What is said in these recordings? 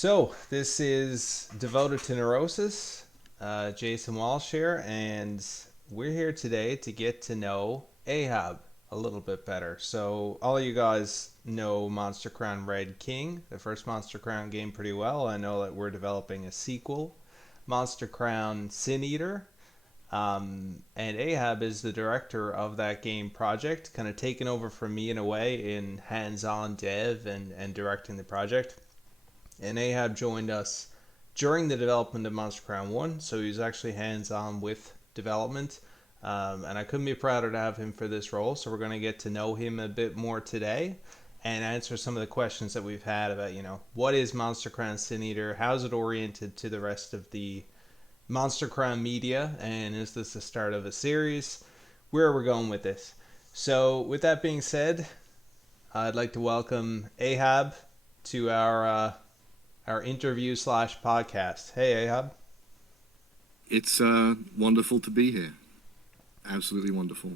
So, this is Devoted to Neurosis, Jason Walsh here, and we're here today to get to know Ahab a little bit better. So, all of you guys know Monster Crown Red King, the first Monster Crown game, pretty well. I know that we're developing a sequel, Monster Crown Sin Eater, and Ahab is the director of that game project, kind of taking over from me in a way in hands-on dev and directing the project. And Ahab joined us during the development of Monster Crown 1, so he was actually hands on with development. And I couldn't be prouder to have him for this role, so we're going to get to know him a bit more today and answer some of the questions that we've had about, what is Monster Crown Sin Eater? How is it oriented to the rest of the Monster Crown media? And is this the start of a series? Where are we going with this? So, with that being said, I'd like to welcome Ahab to our interview slash podcast. Hey, Ahab. It's wonderful to be here. Absolutely wonderful.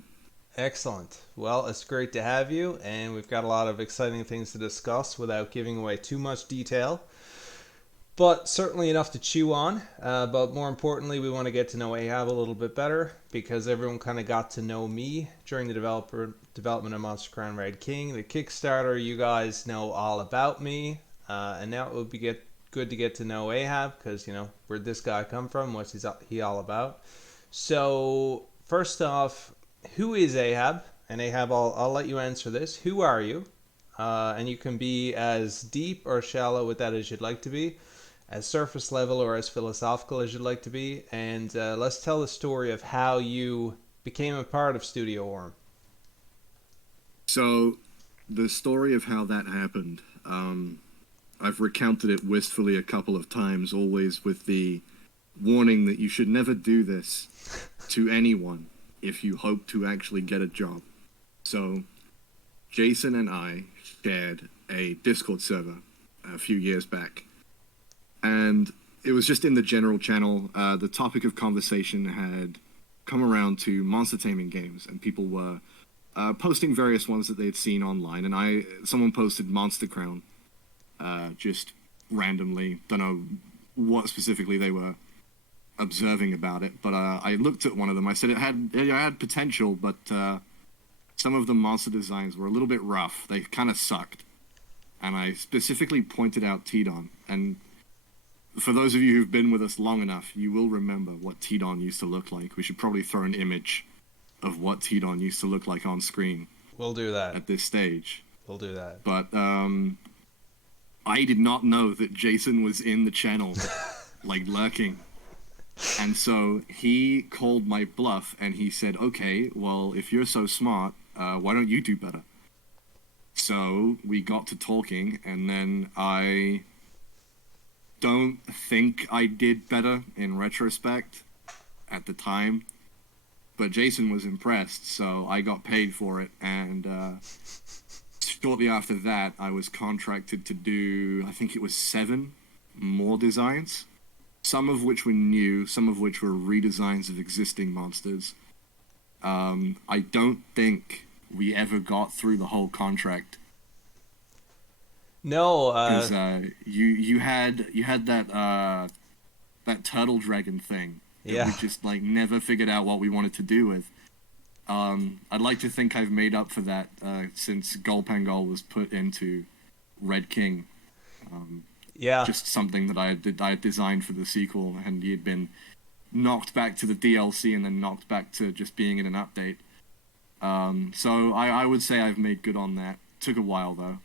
Excellent. Well, it's great to have you, and we've got a lot of exciting things to discuss without giving away too much detail, but certainly enough to chew on. But more importantly, we want to get to know Ahab a little bit better because everyone kind of got to know me during the development of Monster Crown Red King, the Kickstarter. You guys know all about me. And now it would be good to get to know Ahab because, where'd this guy come from? What's he all about? So, first off, who is Ahab? And Ahab, I'll let you answer this. Who are you? And you can be as deep or shallow with that as you'd like to be, as surface level or as philosophical as you'd like to be. And let's tell the story of how you became a part of Studio Worm. So, the story of how that happened, I've recounted it wistfully a couple of times, always with the warning that you should never do this to anyone if you hope to actually get a job. So, Jason and I shared a Discord server a few years back, and it was just in the general channel. The topic of conversation had come around to Monster Taming games, and people were posting various ones that they had seen online, and someone posted Monster Crown. Just randomly, don't know what specifically they were observing about it, but I looked at one of them. I said it had potential, but some of the monster designs were a little bit rough. They kind of sucked, and I specifically pointed out Tidon. And for those of you who've been with us long enough, you will remember what Tidon used to look like. We should probably throw an image of what Tidon used to look like on screen. We'll do that at this stage. We'll do that. But I did not know that Jason was in the channel, lurking. And so he called my bluff and he said, okay, well, if you're so smart, why don't you do better? So we got to talking, and then I don't think I did better in retrospect at the time, but Jason was impressed, so I got paid for it, and shortly after that, I was contracted to do, I think it was 7 more designs, some of which were new, some of which were redesigns of existing monsters. I don't think we ever got through the whole contract. No, because you had that turtle dragon thing that we just never figured out what we wanted to do with. I'd like to think I've made up for that since Golpangol was put into Red King. Just something that I had designed for the sequel, and he had been knocked back to the DLC and then knocked back to just being in an update. So I would say I've made good on that. Took a while though.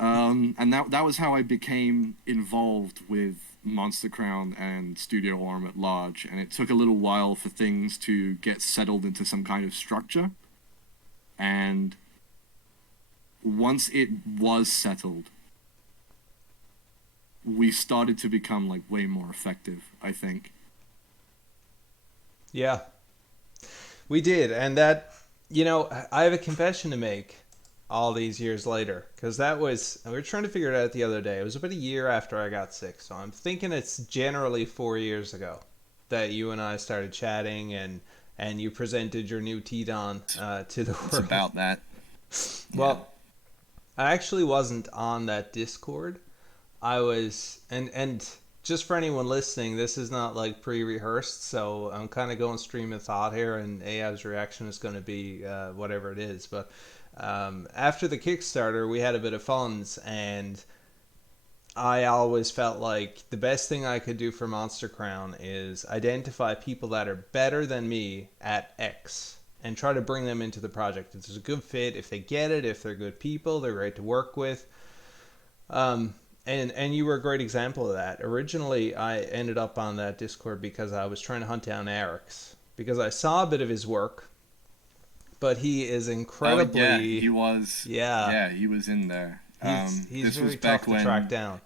And that was how I became involved with Monster Crown and Studio Worm at large, and it took a little while for things to get settled into some kind of structure. And once it was settled, we started to become way more effective, I think. Yeah, we did. And that, I have a confession to make all these years later, because we were trying to figure it out the other day. It was about a year after I got sick, so I'm thinking it's generally 4 years ago that you and I started chatting, and you presented your new Tidon to the world. It's about that. Well, I actually wasn't on that Discord. I was, and just for anyone listening, this is not like pre-rehearsed, so I'm kind of going stream of thought here, and Ahab's reaction is going to be whatever it is. But after the Kickstarter, we had a bit of funds, and I always felt like the best thing I could do for Monster Crown is identify people that are better than me at X and try to bring them into the project. If there's a good fit, if they get it, if they're good people, they're great to work with. Um, and you were a great example of that. Originally, I ended up on that Discord because I was trying to hunt down Eric's because I saw a bit of his work, but he is Oh yeah, incredibly, he was. yeah, Yeah, he was in there. he's This was very back tough to track when down.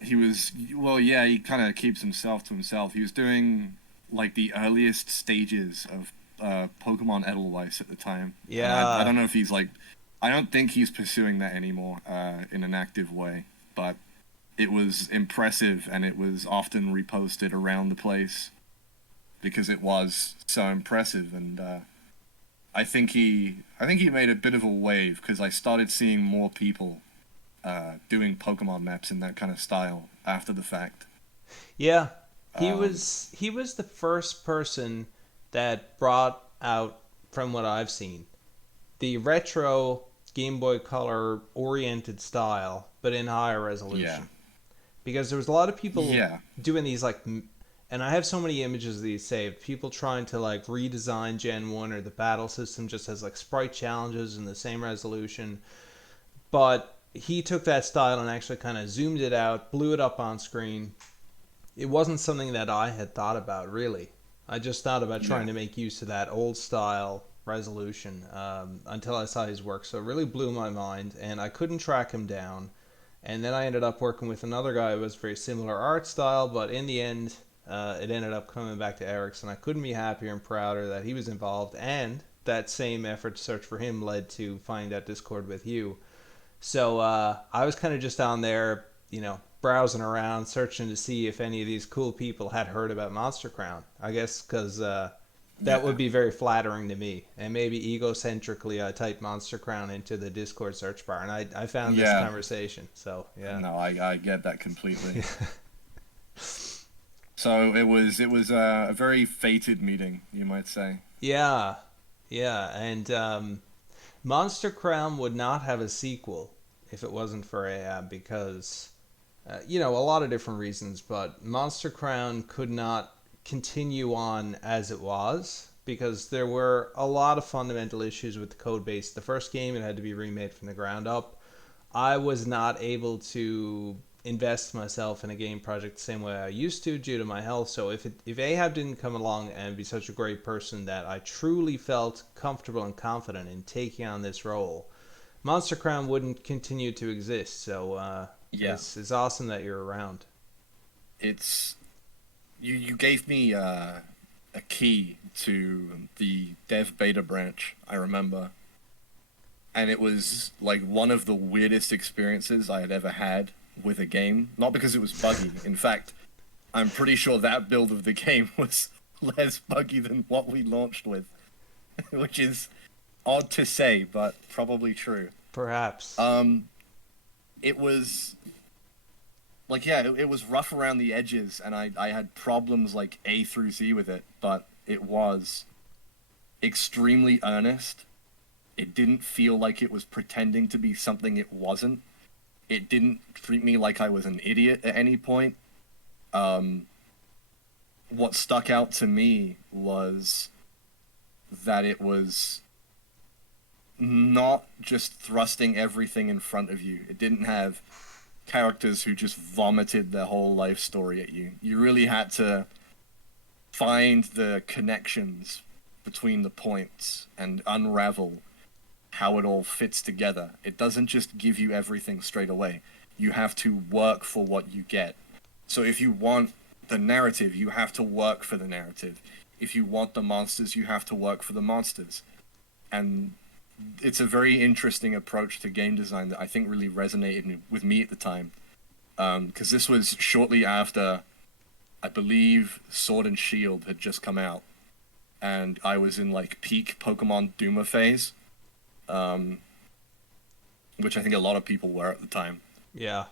he was. Well, yeah, he kind of keeps himself to himself. He was doing like the earliest stages of Pokemon Edelweiss at the time, and I Yeah, don't know if he's like. I don't think he's pursuing that anymore in an active way, but it was impressive and it was often reposted around the place because it was so impressive. And I think he made a bit of a wave because I started seeing more people doing Pokemon maps in that kind of style after the fact. yeah. Um, He was the first person that brought out, from what I've seen, the retro Game Boy Color oriented style, but in higher yeah, resolution. Because there was a lot of people yeah, doing these like, and I have so many images of these saved. People trying to like redesign Gen One or the battle system just as like sprite challenges in the same resolution. But he took that style and actually kind of zoomed it out, blew it up on screen. It wasn't something that I had thought about really. I just thought about trying yeah, to make use of that old style resolution until I saw his work. So it really blew my mind, and I couldn't track him down. And then I ended up working with another guy who was very similar art style, but in the end, it ended up coming back to Eric's, and I couldn't be happier and prouder that he was involved, and that same effort to search for him led to find that Discord with you. So I was kind of just on there, browsing around, searching to see if any of these cool people had heard about Monster Crown. I guess because that would yeah. be very flattering to me. And maybe egocentrically, I typed Monster Crown into the Discord search bar, and I found this Yeah, conversation. So yeah, no, I get that completely. So it was a very fated meeting, you might say. yeah, yeah. And Monster Crown would not have a sequel if it wasn't for AHAB because a lot of different reasons, but Monster Crown could not continue on as it was because there were a lot of fundamental issues with the code base. The first game, it had to be remade from the ground up. I was not able to invest myself in a game project the same way I used to due to my health. So if Ahab didn't come along and be such a great person that I truly felt comfortable and confident in taking on this role, Monster Crown wouldn't continue to exist. So Yeah, it's awesome that you're around. it's you gave me a key to the dev beta branch. I remember, and it was like one of the weirdest experiences I had ever had with a game. Not because it was buggy. In fact, I'm pretty sure that build of the game was less buggy than what we launched with, which is odd to say, but probably true. Perhaps. Um, it was like yeah, it was rough around the edges, and I had problems like A through Z with it, but it was extremely earnest. It didn't feel like it was pretending to be something it wasn't. It didn't treat me like I was an idiot at any point. Um, what stuck out to me was that it was not just thrusting everything in front of you. It didn't have characters who just vomited their whole life story at you. You really had to find the connections between the points and unravel how it all fits together. It doesn't just give you everything straight away. You have to work for what you get. So if you want the narrative, you have to work for the narrative. If you want the monsters, you have to work for the monsters. And it's a very interesting approach to game design that I think really resonated with me at the time. Because this was shortly after, I believe, Sword and Shield had just come out, and I was in like peak Pokemon Duma phase, um, which I think a lot of people were at the time. Yeah.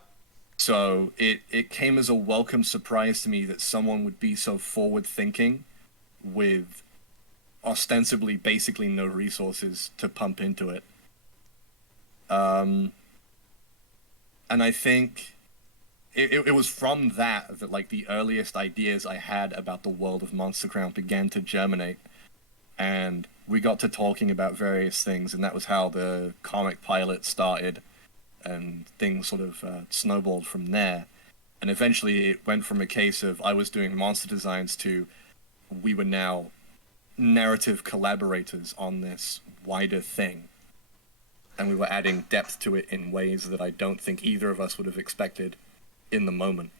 So it came as a welcome surprise to me that someone would be so forward thinking with ostensibly basically no resources to pump into it. Um, and I think it was from that like the earliest ideas I had about the world of Monster Crown began to germinate. And we got to talking about various things, and that was how the comic pilot started, and things sort of snowballed from there. And eventually it went from a case of I was doing monster designs to we were now narrative collaborators on this wider thing. And we were adding depth to it in ways that I don't think either of us would have expected in the moment.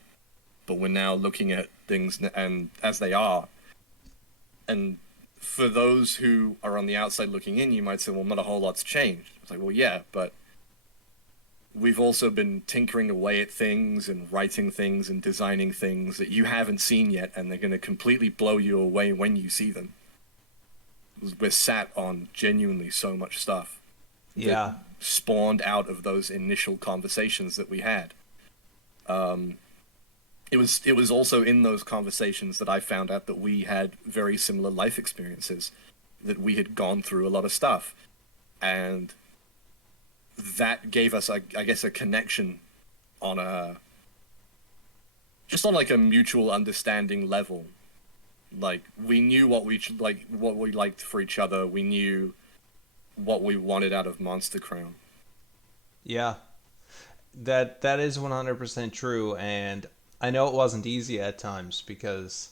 But we're now looking at things and as they are. And for those who are on the outside looking in, you might say, well, not a whole lot's changed. It's like, well, yeah, but we've also been tinkering away at things and writing things and designing things that you haven't seen yet, and they're going to completely blow you away when you see them. We're sat on genuinely so much stuff Yeah. that spawned out of those initial conversations that we had. It was also in those conversations that I found out that we had very similar life experiences, that we had gone through a lot of stuff, and that gave us, I guess, a connection on a just on like a mutual understanding level. Like we knew what what we liked for each other. We knew what we wanted out of Monster Crown. Yeah. That is 100% true, and I know it wasn't easy at times because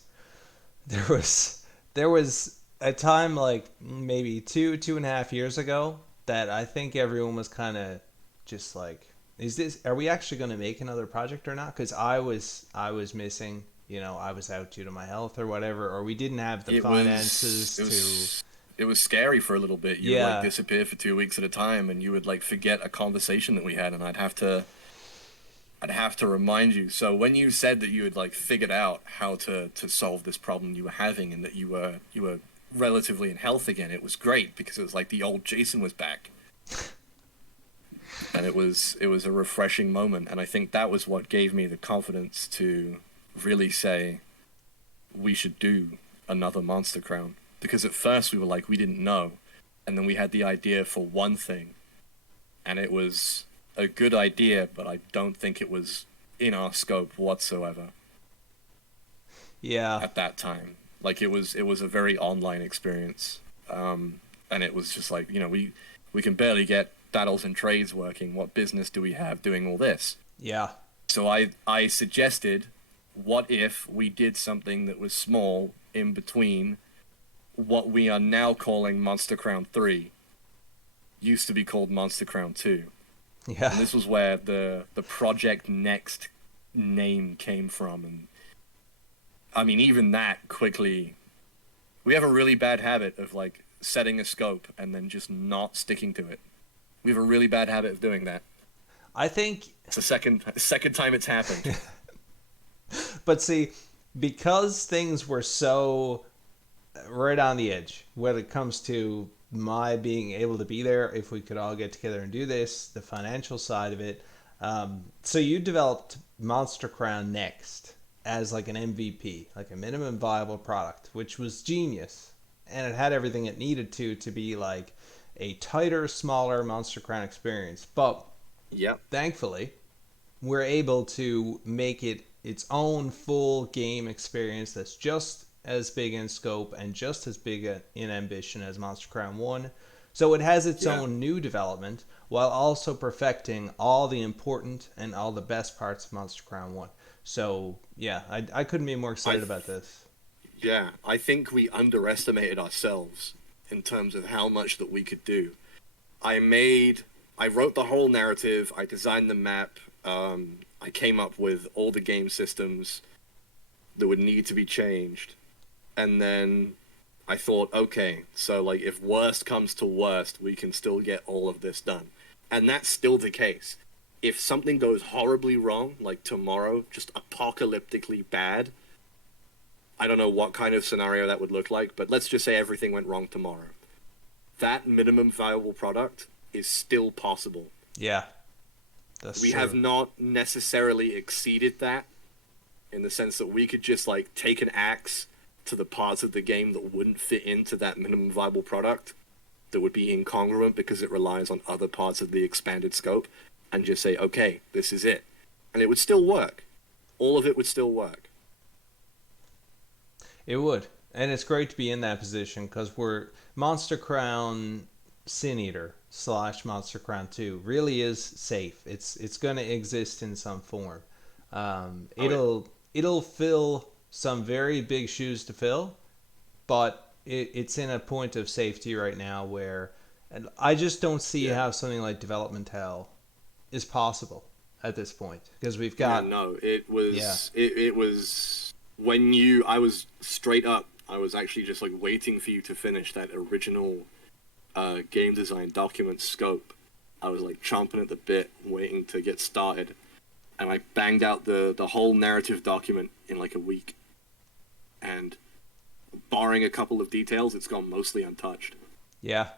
there was there was a time like maybe 2.5 years ago that I think everyone was kind of just like, is this, are we actually going to make another project or not? Because I was missing, I was out due to my health or whatever, or we didn't have the It was finances it to. was it was scary for a little bit. You would like Yeah. disappear for 2 weeks at a time, and you would like forget a conversation that we had, and I'd have to remind you. So when you said that you had like figured out how to solve this problem you were having, and that you were relatively in health again, it was great because it was like the old Jason was back, and it was a refreshing moment. And I think that was what gave me the confidence to really say we should do another Monster Crown, because at first we were like we didn't know, and then we had the idea for one thing, and it was a good idea, but I don't think it was in our scope whatsoever Yeah. at that time. Like it was a very online experience, and it was just like we can barely get battles and trades working. What business do we have doing all this? Yeah. So I suggested, what if we did something that was small in between what we are now calling Monster Crown 3, used to be called Monster Crown 2. Yeah. And this was where the Project Next name came from. And I mean, even that quickly, we have a really bad habit of like setting a scope and then just not sticking to it. We have a really bad habit of doing that. I think. It's the second time it's happened. But see, because things were so right on the edge when it comes to my being able to be there, if we could all get together and do this, the financial side of it. So you developed Monster Crown Next as like an MVP, like a minimum viable product, which was genius. And it had everything it needed to be like a tighter, smaller Monster Crown experience. But Yep. thankfully, we're able to make it its own full game experience that's just as big in scope and just as big in ambition as Monster Crown 1. So it has its Yeah. own new development while also perfecting all the important and all the best parts of Monster Crown 1. So, yeah, I couldn't be more I excited about this. Yeah, I think we underestimated ourselves in terms of how much that we could do. I wrote the whole narrative, I designed the map, I came up with all the game systems that would need to be changed, and then I thought, okay, so like if worst comes to worst, we can still get all of this done. And that's still the case. If something goes horribly wrong, like tomorrow, just apocalyptically bad, I don't know what kind of scenario that would look like, but let's just say everything went wrong tomorrow. That minimum viable product is still possible. Yeah. That's We have true. not necessarily exceeded that in the sense that we could just like take an axe to the parts of the game that wouldn't fit into that minimum viable product, that would be incongruent because it relies on other parts of the expanded scope, and just say, okay, this is it. And it would still work. All of it would still work. It would, and it's great to be in that position because we're Monster Crown Sin Eater slash Monster Crown 2 really is safe. It's going to exist in some form. Oh, yeah. It'll fill some very big shoes to fill, but it's in a point of safety right now where, and I just don't see Yeah. how something like development hell is possible at this point because we've Yeah, got no, yeah it was when you I was straight up. I was actually just like waiting for you to finish that original game design document scope. I was like chomping at the bit, waiting to get started, and I banged out the whole narrative document in like a week. And barring a couple of details, it's gone mostly untouched. yeah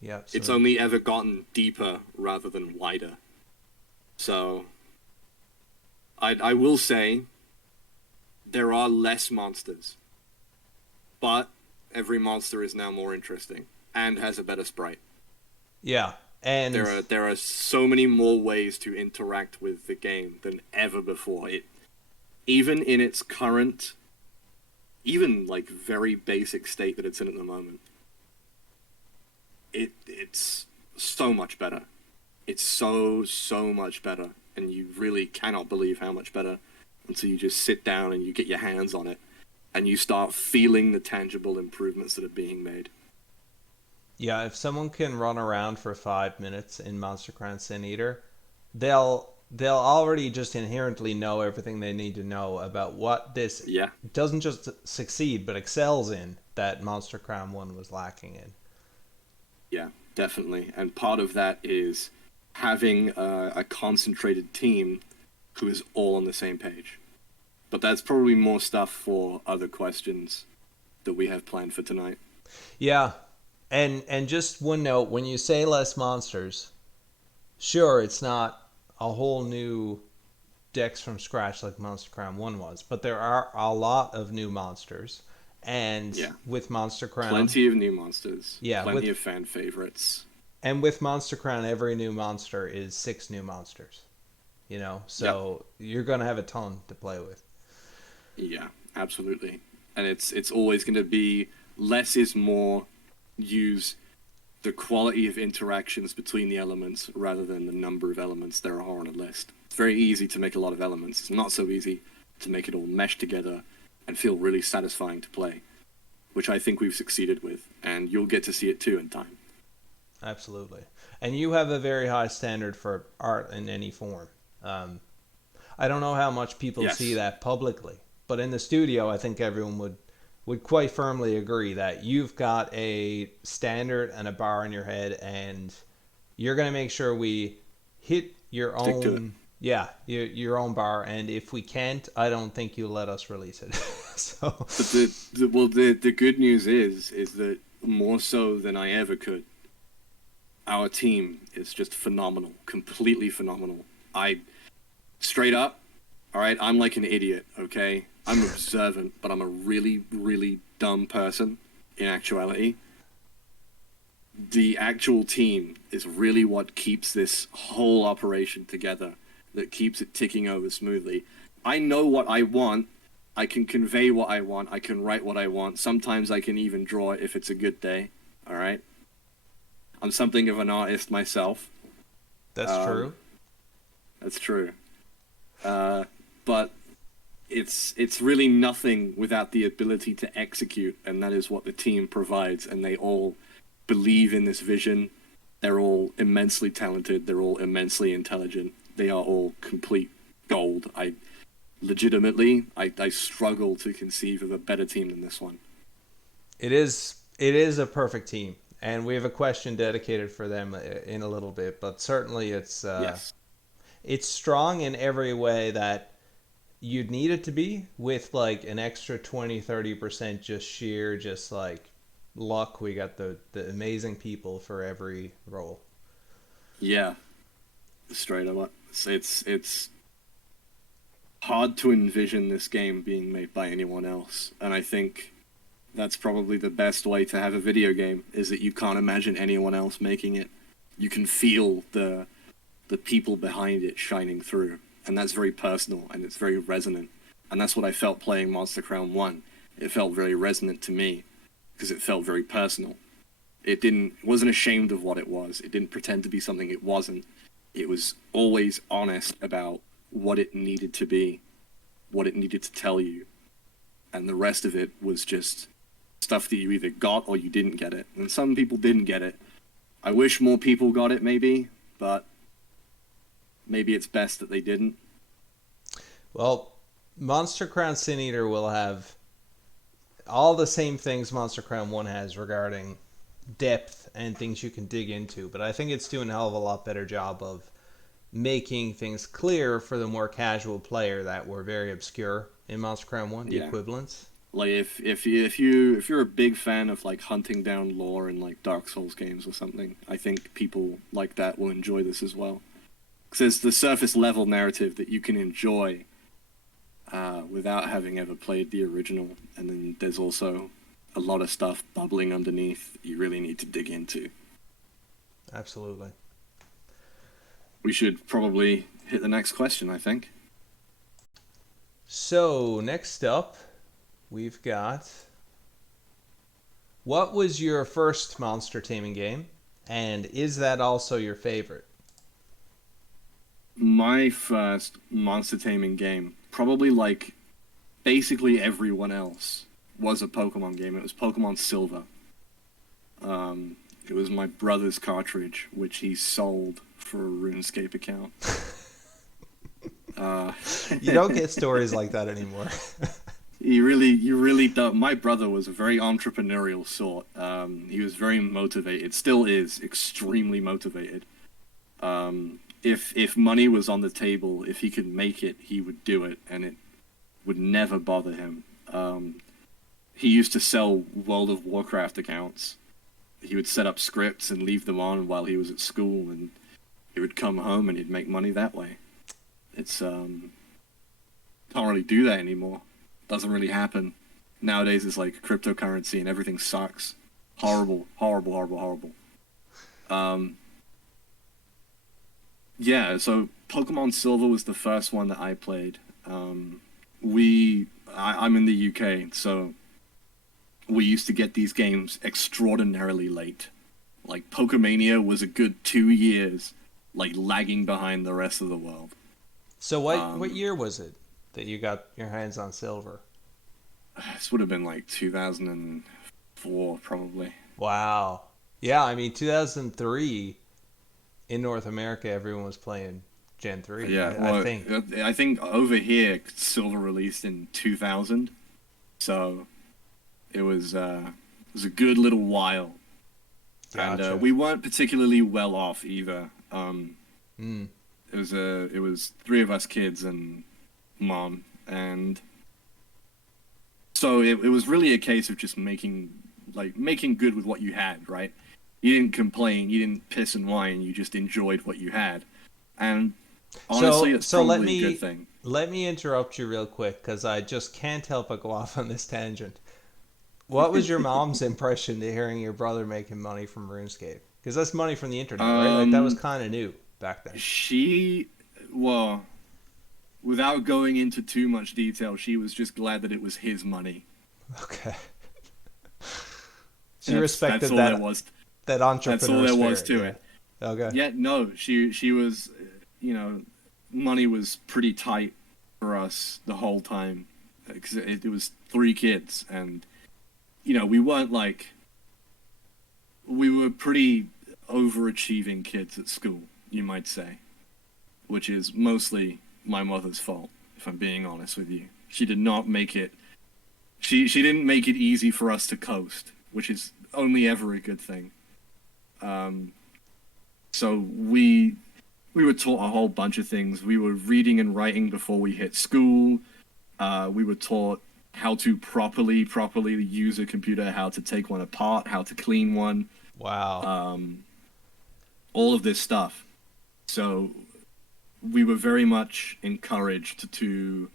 yeah It's so only ever gotten deeper rather than wider. So I will say there are less monsters, but every monster is now more interesting and has a better sprite. yeah and There are so many more ways to interact with the game than ever before. It even in its current, even like very basic state that it's in at the moment, it's so much better. It's so much better, and you really cannot believe how much better until you just sit down and you get your hands on it and you start feeling the tangible improvements that are being made. yeah, if someone can run around for 5 minutes in Monster Crown Sin Eater, they'll already just inherently know everything they need to know about what this Yeah, doesn't just succeed but excels in that Monster Crown 1 was lacking in. yeah, definitely. And part of that is having a concentrated team who is all on the same page. But that's probably more stuff for other questions that we have planned for tonight. Yeah. And just one note, when you say less monsters, sure, it's not a whole new decks from scratch like Monster Crown 1 was, but there are a lot of new monsters. And Yeah, with Monster Crown, plenty of new monsters, yeah, plenty of fan favorites. with Monster Crown, every new monster is six new monsters, you know? Yep. So you're going to have a ton to play with. Yeah, absolutely. And it's always going to be less is more. Use the quality of interactions between the elements rather than the number of elements there are on a list. It's very easy to make a lot of elements. It's not so easy to make it all mesh together and feel really satisfying to play, which I think we've succeeded with, and you'll get to see it too in time. Absolutely. And you have a very high standard for art in any form. Um, I don't know how much people see Yes. that publicly, but in the studio, I think everyone would quite firmly agree that you've got a standard and a bar in your head, and you're going to make sure we hit your Stick to it. own yeah your own bar. And if we can't, I don't think you'll let us release it. So But the good news is that more so than I ever could, our team is just phenomenal, completely phenomenal. I straight up, all right, I'm like an idiot, okay? I'm observant, but I'm a really, really dumb person in actuality. The actual team is really what keeps this whole operation together, that keeps it ticking over smoothly. I know what I want. I can convey what I want. I can write what I want. Sometimes I can even draw it if it's a good day, all right? I'm something of an artist myself. that's Um, true. that's true. Uh, but it's really nothing without the ability to execute, and that is what the team provides. And they all believe in this vision. They're all immensely talented. They're all immensely intelligent. They are all complete gold. I legitimately, I struggle to conceive of a better team than this one. It is a perfect team, and we have a question dedicated for them in a little bit. But certainly, Yes. it's strong in every way that you'd need it to be, with like an extra 20-30% just sheer just like luck. We got the amazing people for every role. Yeah. straight up. It's hard to envision this game being made by anyone else, and I think that's probably the best way to have a video game, is that you can't imagine anyone else making it. You can feel the people behind it shining through, and that's very personal and it's very resonant. And that's what I felt playing Monster Crown 1. It felt very resonant to me because it felt very personal. It wasn't ashamed of what it was. It didn't pretend to be something it wasn't. It was always honest about what it needed to be, what it needed to tell you. And the rest of it was just stuff that you either got or you didn't get it. And some people didn't get it. I wish more people got it, maybe, but maybe it's best that they didn't. Well, Monster Crown Sin Eater will have all the same things Monster Crown 1 has regarding depth and things you can dig into, but I think it's doing a hell of a lot better job of making things clear for the more casual player that were very obscure in Monster Crown 1, the equivalents. Like if you're a big fan of like hunting down lore in like Dark Souls games or something, I think people like that will enjoy this as well. Because there's the surface level narrative that you can enjoy without having ever played the original, and then there's also a lot of stuff bubbling underneath that you really need to dig into. Absolutely. We should probably hit the next question, I think. So, next up, we've got... What was your first Monster Taming game? And is that also your favorite? My first Monster Taming game, probably like basically everyone else, was a Pokemon game. It was Pokemon Silver. It was my brother's cartridge, which he sold for a RuneScape account. You don't get stories like that anymore. You really don't. My brother was a very entrepreneurial sort. He was very motivated, still is extremely motivated. If money was on the table, if he could make it, he would do it, and it would never bother him. He used to sell World of Warcraft accounts. He would set up scripts and leave them on while he was at school, and he would come home and he'd make money that way. It's can't really do that anymore. Doesn't really happen. Nowadays it's like cryptocurrency and everything sucks. Horrible. Yeah, so Pokemon Silver was the first one that I played. I'm in the UK, so we used to get these games extraordinarily late. Like, Pokemania was a good 2 years, like, lagging behind the rest of the world. So what year was it that you got your hands on Silver? This would have been, like, 2004, probably. Wow. Yeah, I mean, 2003, in North America, everyone was playing Gen 3. Yeah, well, I think over here, Silver released in 2000, so it was a good little while. Gotcha. And we weren't particularly well off either. It was three of us kids and mom, and so it was really a case of just making good with what you had, right? You didn't complain, you didn't piss and whine, you just enjoyed what you had. And honestly, it's probably a good thing. Let me interrupt you real quick, because I just can't help but go off on this tangent. What was your mom's impression to hearing your brother making money from RuneScape? Because that's money from the internet, right? Like, that was kind of new back then. Well, without going into too much detail, she was just glad that it was his money. Okay. She respected that's all that. There was. That entrepreneur That's all there spirit, was to yeah. it. Okay. Yeah, no, she was, money was pretty tight for us the whole time, because it was 3 kids, and we weren't we were pretty overachieving kids at school, you might say, which is mostly my mother's fault, if I'm being honest with you. She did not make it. She didn't make it easy for us to coast, which is only ever a good thing. So we were taught a whole bunch of things. We were reading and writing before we hit school. We were taught how to properly use a computer, how to take one apart, how to clean one. Wow. All of this stuff. So we were very much encouraged to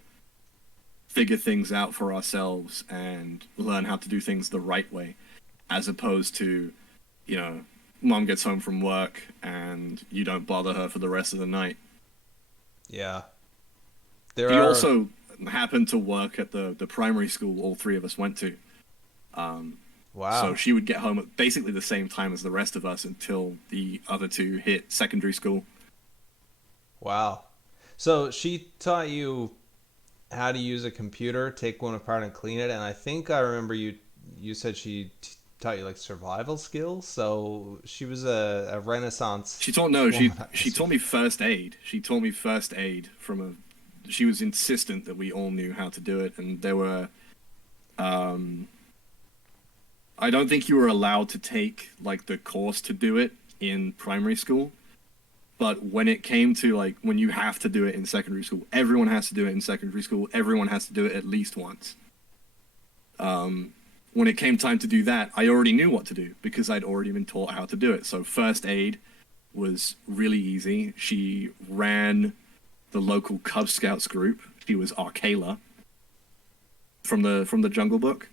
figure things out for ourselves and learn how to do things the right way, as opposed to, mom gets home from work and you don't bother her for the rest of the night. Yeah. He also happened to work at the primary school all three of us went to. Wow. So she would get home at basically the same time as the rest of us until the other two hit secondary school. Wow. So she taught you how to use a computer, take one apart and clean it, and I think I remember you said she taught you like survival skills. So she was a renaissance She taught me first aid. She was insistent that we all knew how to do it, and there were I don't think you were allowed to take like the course to do it in primary school. But when it came to like when you have to do it in secondary school, everyone has to do it in secondary school. Everyone has to do it at least once. When it came time to do that, I already knew what to do because I'd already been taught how to do it. So first aid was really easy. She ran the local Cub Scouts group. She was Arcala from the Jungle Book.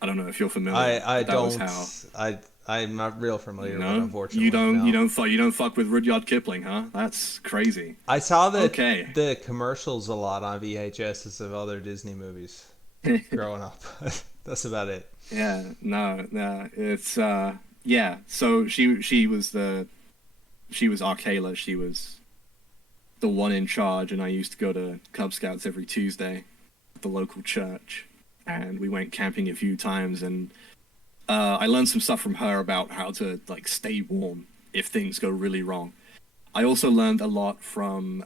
I don't know if you're familiar. I that don't. Was how, I'm not real familiar with it, no, unfortunately. you No. don't fuck with Rudyard Kipling, huh? That's crazy. I saw Okay. the commercials a lot on VHSs of other Disney movies growing up. That's about it. Yeah, no, it's yeah. So she was Arcala. She was the one in charge, and I used to go to Cub Scouts every Tuesday at the local church, and we went camping a few times, and I learned some stuff from her about how to like stay warm if things go really wrong. I also learned a lot from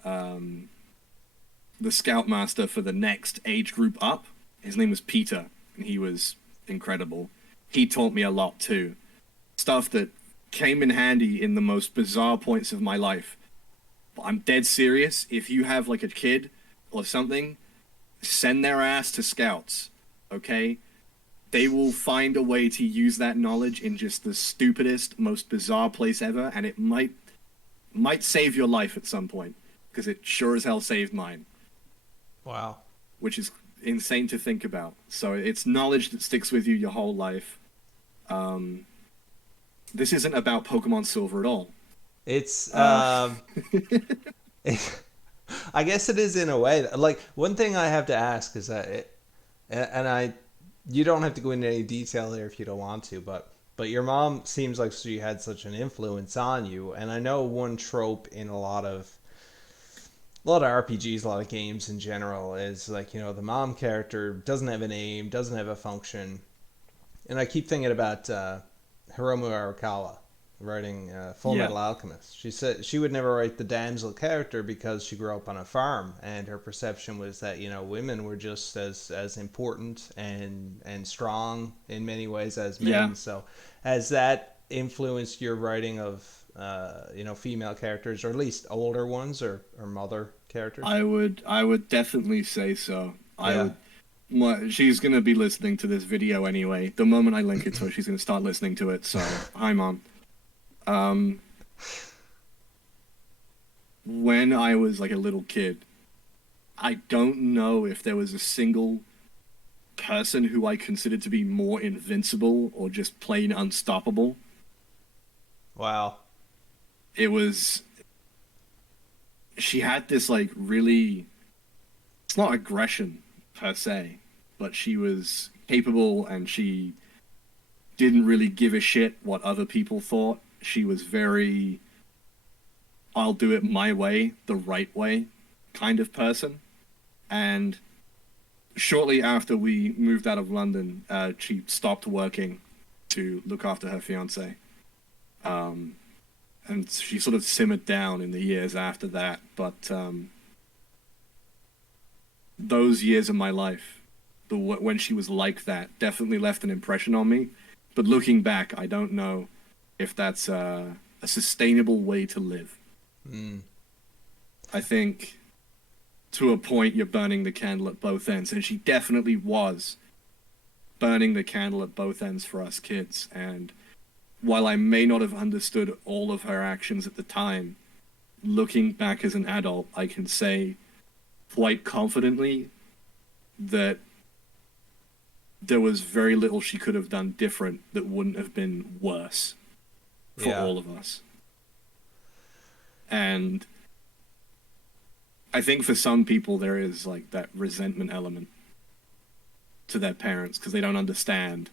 the scoutmaster for the next age group up. His name was Peter, and he was incredible. He taught me a lot too. Stuff that came in handy in the most bizarre points of my life. But I'm dead serious. If you have like a kid or something, send their ass to scouts, okay? They will find a way to use that knowledge in just the stupidest, most bizarre place ever, and it might save your life at some point, because it sure as hell saved mine. Wow. Which is insane to think about. So it's knowledge that sticks with you your whole life. This isn't about Pokemon Silver at all. It's I guess it is in a way. Like one thing I have to ask is you don't have to go into any detail there if you don't want to, but your mom seems like she had such an influence on you, and I know one trope in a lot of RPGs, a lot of games in general is like, the mom character doesn't have a name, doesn't have a function. And I keep thinking about Hiromu Arakawa writing Full Metal Alchemist. She said she would never write the damsel character because she grew up on a farm, and her perception was that, women were just as important and strong in many ways as men. Yeah. So has that influenced your writing of female characters, or at least older ones, or mother characters? I would definitely say so. Yeah. She's gonna be listening to this video anyway. The moment I link it to her, she's gonna start listening to it. So hi, Mom. When I was like a little kid, I don't know if there was a single person who I considered to be more invincible or just plain unstoppable. Wow. She had this like really, it's not aggression per se, but she was capable and she didn't really give a shit what other people thought. She was very, I'll do it my way, the right way kind of person. And shortly after we moved out of London, she stopped working to look after her fiance. And she sort of simmered down in the years after that. But those years of my life, when she was like that, definitely left an impression on me. But looking back, I don't know if that's a sustainable way to live. I think to a point you're burning the candle at both ends, and she definitely was burning the candle at both ends for us kids. And while I may not have understood all of her actions at the time, looking back as an adult, I can say quite confidently that there was very little she could have done different that wouldn't have been worse for Yeah. all of us. And I think for some people there is like that resentment element to their parents because they don't understand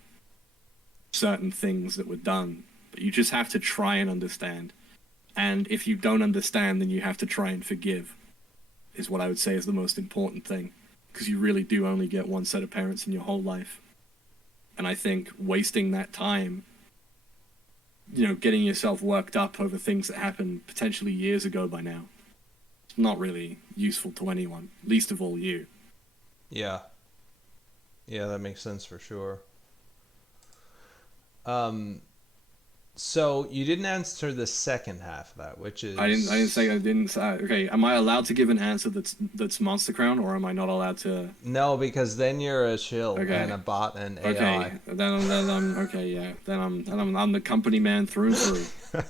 certain things that were done. But you just have to try and understand. And if you don't understand, then you have to try and forgive, is what I would say is the most important thing. Because you really do only get one set of parents in your whole life. And I think wasting that time, getting yourself worked up over things that happened potentially years ago by now, it's not really useful to anyone, least of all you. Yeah. Yeah, that makes sense for sure. Um, so you didn't answer the second half of that, which I didn't say is I didn't say. Okay, am I allowed to give an answer that's Monster Crown, or am I not allowed to? no, because then you're a shill and Okay, a bot and okay, AI. then I'm okay. Yeah, then I'm the company man through and through.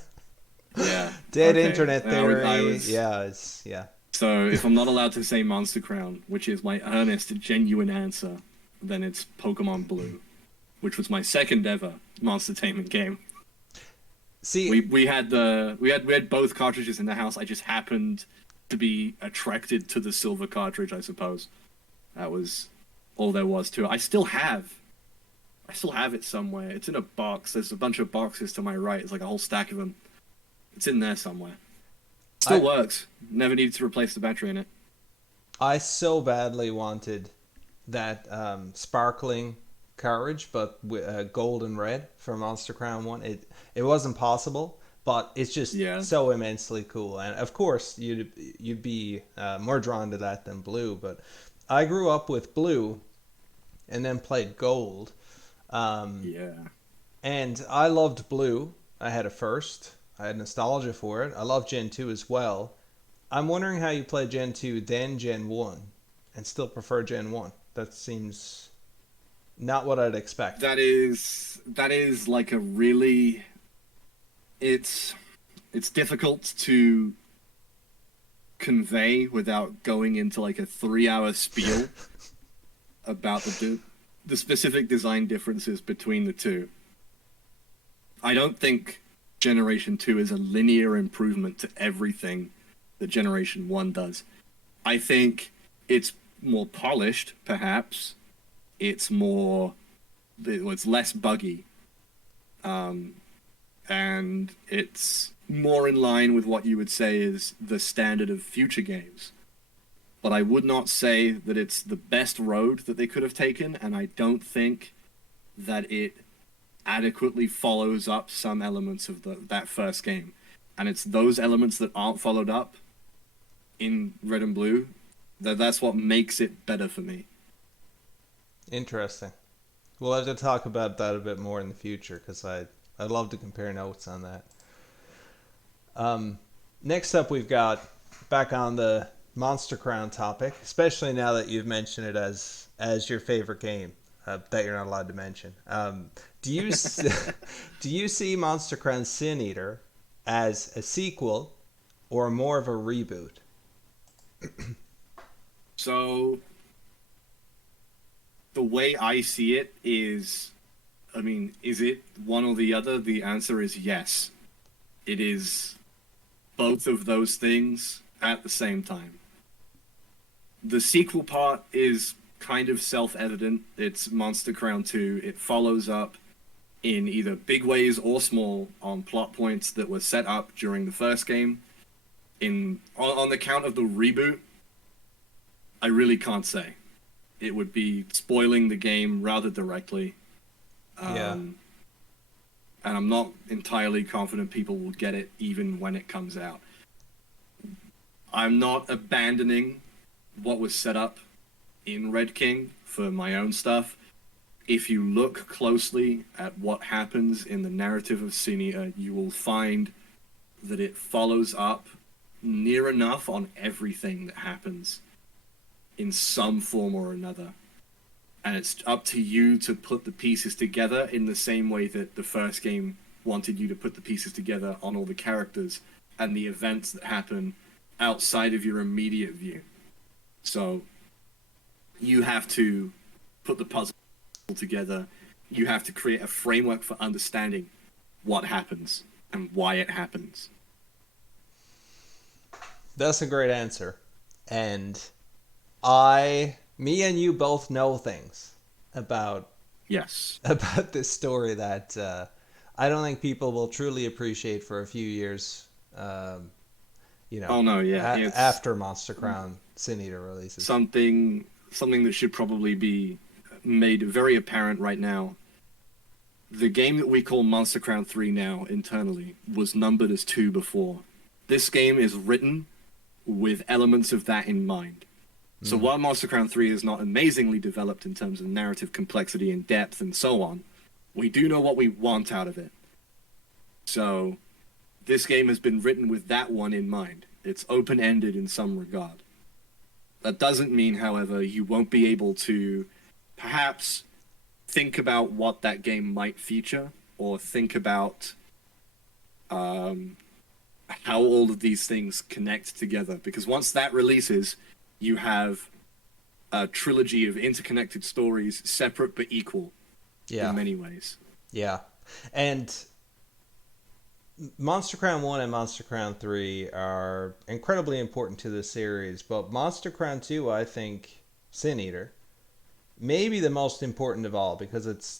Yeah. Dead Okay. internet I theory. was. Yeah, it's yeah. So if I'm not allowed to say Monster Crown, which is my earnest, genuine answer, then it's Pokemon Blue, which was my second ever Monster Taming game. See, We had both cartridges in the house. I just happened to be attracted to the silver cartridge, I suppose. That was all there was to it. I still have it somewhere. It's in a box. There's a bunch of boxes to my right. It's like a whole stack of them. It's in there somewhere. Still I works. Never needed to replace the battery in it. I so badly wanted that sparkling carriage, but with gold and red for Monster Crown One. It wasn't possible, but it's just Yeah. so immensely cool. And of course, you'd be more drawn to that than blue. But I grew up with blue, and then played gold. Um, Yeah. and I loved blue. I had it first. I had nostalgia for it. I love Gen 2 as well. I'm wondering how you play Gen 2, then Gen 1, and still prefer Gen 1. That seems not what I'd expect. That is like a really it's difficult to convey without going into like a 3-hour spiel about the specific design differences between the two. I don't think Generation 2 is a linear improvement to everything that Generation 1 does. I think it's more polished, perhaps. It's less buggy. And it's more in line with what you would say is the standard of future games. But I would not say that it's the best road that they could have taken, and I don't think that it adequately follows up some elements of that first game. And it's those elements that aren't followed up in Red and Blue that's what makes it better for me. Interesting. We'll have to talk about that a bit more in the future because I'd love to compare notes on that. Next up, we've got back on the Monster Crown topic, especially now that you've mentioned it as your favorite game that you're not allowed to mention. Do you do you see Monster Crown Sin Eater as a sequel or more of a reboot? So the way I see it is, I mean, is it one or the other? The answer is yes. It is both of those things at the same time. The sequel part is kind of self-evident. It's Monster Crown 2. It follows up in either big ways or small on plot points that were set up during the first game. On the count of the reboot, I really can't say. It would be spoiling the game rather directly. Yeah. And I'm not entirely confident people will get it even when it comes out. I'm not abandoning what was set up in Red King for my own stuff. If you look closely at what happens in the narrative of Sin Eater, you will find that it follows up near enough on everything that happens in some form or another. And it's up to you to put the pieces together in the same way that the first game wanted you to put the pieces together on all the characters and the events that happen outside of your immediate view. So you have to put the puzzle together. You have to create a framework for understanding what happens and why it happens. That's a great answer. And me and you both know things about Yes. about this story that I don't think people will truly appreciate for a few years. Oh no, yeah, it's After Monster Crown Sin Eater releases. something that should probably be made very apparent right now. The game that we call Monster Crown 3 now internally was numbered as 2 before. This game is written with elements of that in mind. So while Monster Crown 3 is not amazingly developed in terms of narrative complexity and depth and so on, we do know what we want out of it. So this game has been written with that one in mind. It's open-ended in some regard. That doesn't mean, however, you won't be able to perhaps think about what that game might feature, or think about how all of these things connect together. Because once that releases, you have a trilogy of interconnected stories, separate but equal in many ways. Yeah. And Monster Crown 1 and Monster Crown 3 are incredibly important to the series, but Monster Crown 2, I think, Sin Eater, maybe the most important of all, because it's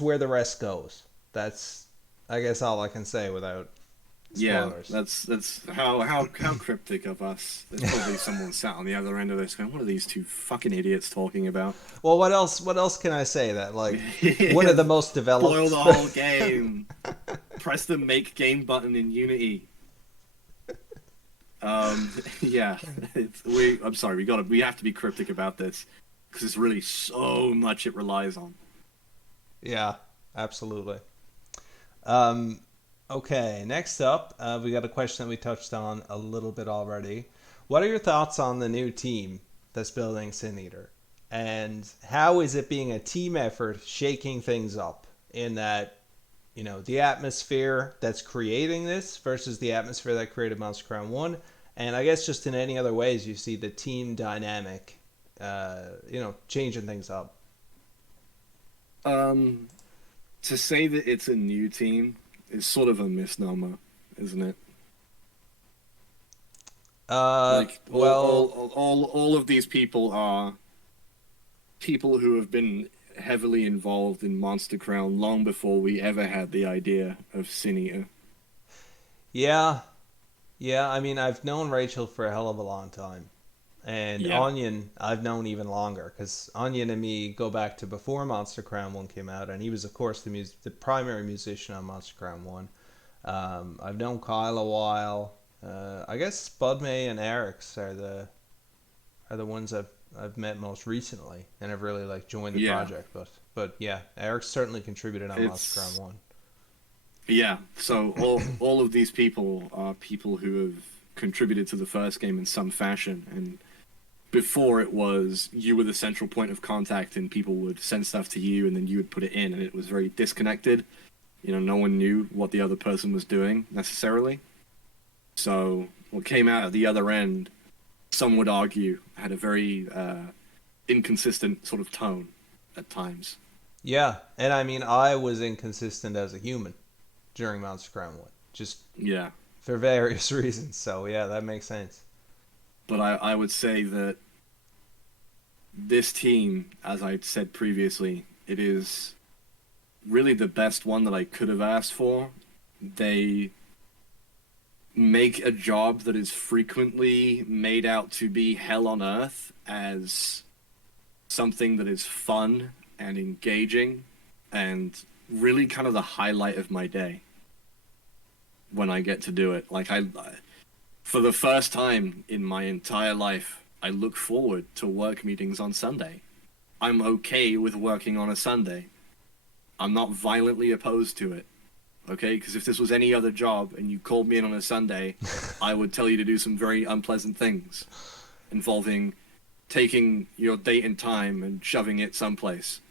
where the rest goes. That's, I guess, all I can say without spoilers. Yeah, that's how cryptic of us. There's probably someone sat on the other end of this going, "What are these two fucking idiots talking about?" Well, what else can I say that, like, one of the most developed... Spoil the whole game. Press the make game button in Unity. Yeah, I'm sorry, we have to be cryptic about this because it's really so much it relies on. Yeah, absolutely. Okay, next up, we got a question that we touched on a little bit already. What are your thoughts on the new team that's building Sin Eater? And how is it being a team effort shaking things up in that, the atmosphere that's creating this versus the atmosphere that created Monster Crown 1? And I guess just in any other ways you see the team dynamic, changing things up. To say that it's a new team is sort of a misnomer, isn't it? All of these people are people who have been heavily involved in Monster Crown long before we ever had the idea of Sin Eater. Yeah. I mean, I've known Rachel for a hell of a long time. And Onion, I've known even longer, because Onion and me go back to before Monster Crown 1 came out, and he was, of course, the primary musician on Monster Crown 1. I've known Kyle a while. I guess Spud May and Eric's are the ones I've met most recently, and have really joined the project. But yeah, Eric's certainly contributed on Monster Crown 1. Yeah, so all of these people are people who have contributed to the first game in some fashion, and before it was you were the central point of contact and people would send stuff to you and then you would put it in, and it was very disconnected. No one knew what the other person was doing necessarily. So what came out at the other end, some would argue, had a very inconsistent sort of tone at times. Yeah, and I mean, I was inconsistent as a human during Monster Crown 1. Just for various reasons. So yeah, that makes sense. But I would say that this team, as I said previously, it is really the best one that I could have asked for. They make a job that is frequently made out to be hell on earth as something that is fun and engaging and really kind of the highlight of my day when I get to do it. For the first time in my entire life, I look forward to work meetings on Sunday. I'm okay with working on a Sunday. I'm not violently opposed to it, okay? Because if this was any other job and you called me in on a Sunday, I would tell you to do some very unpleasant things involving taking your date and time and shoving it someplace.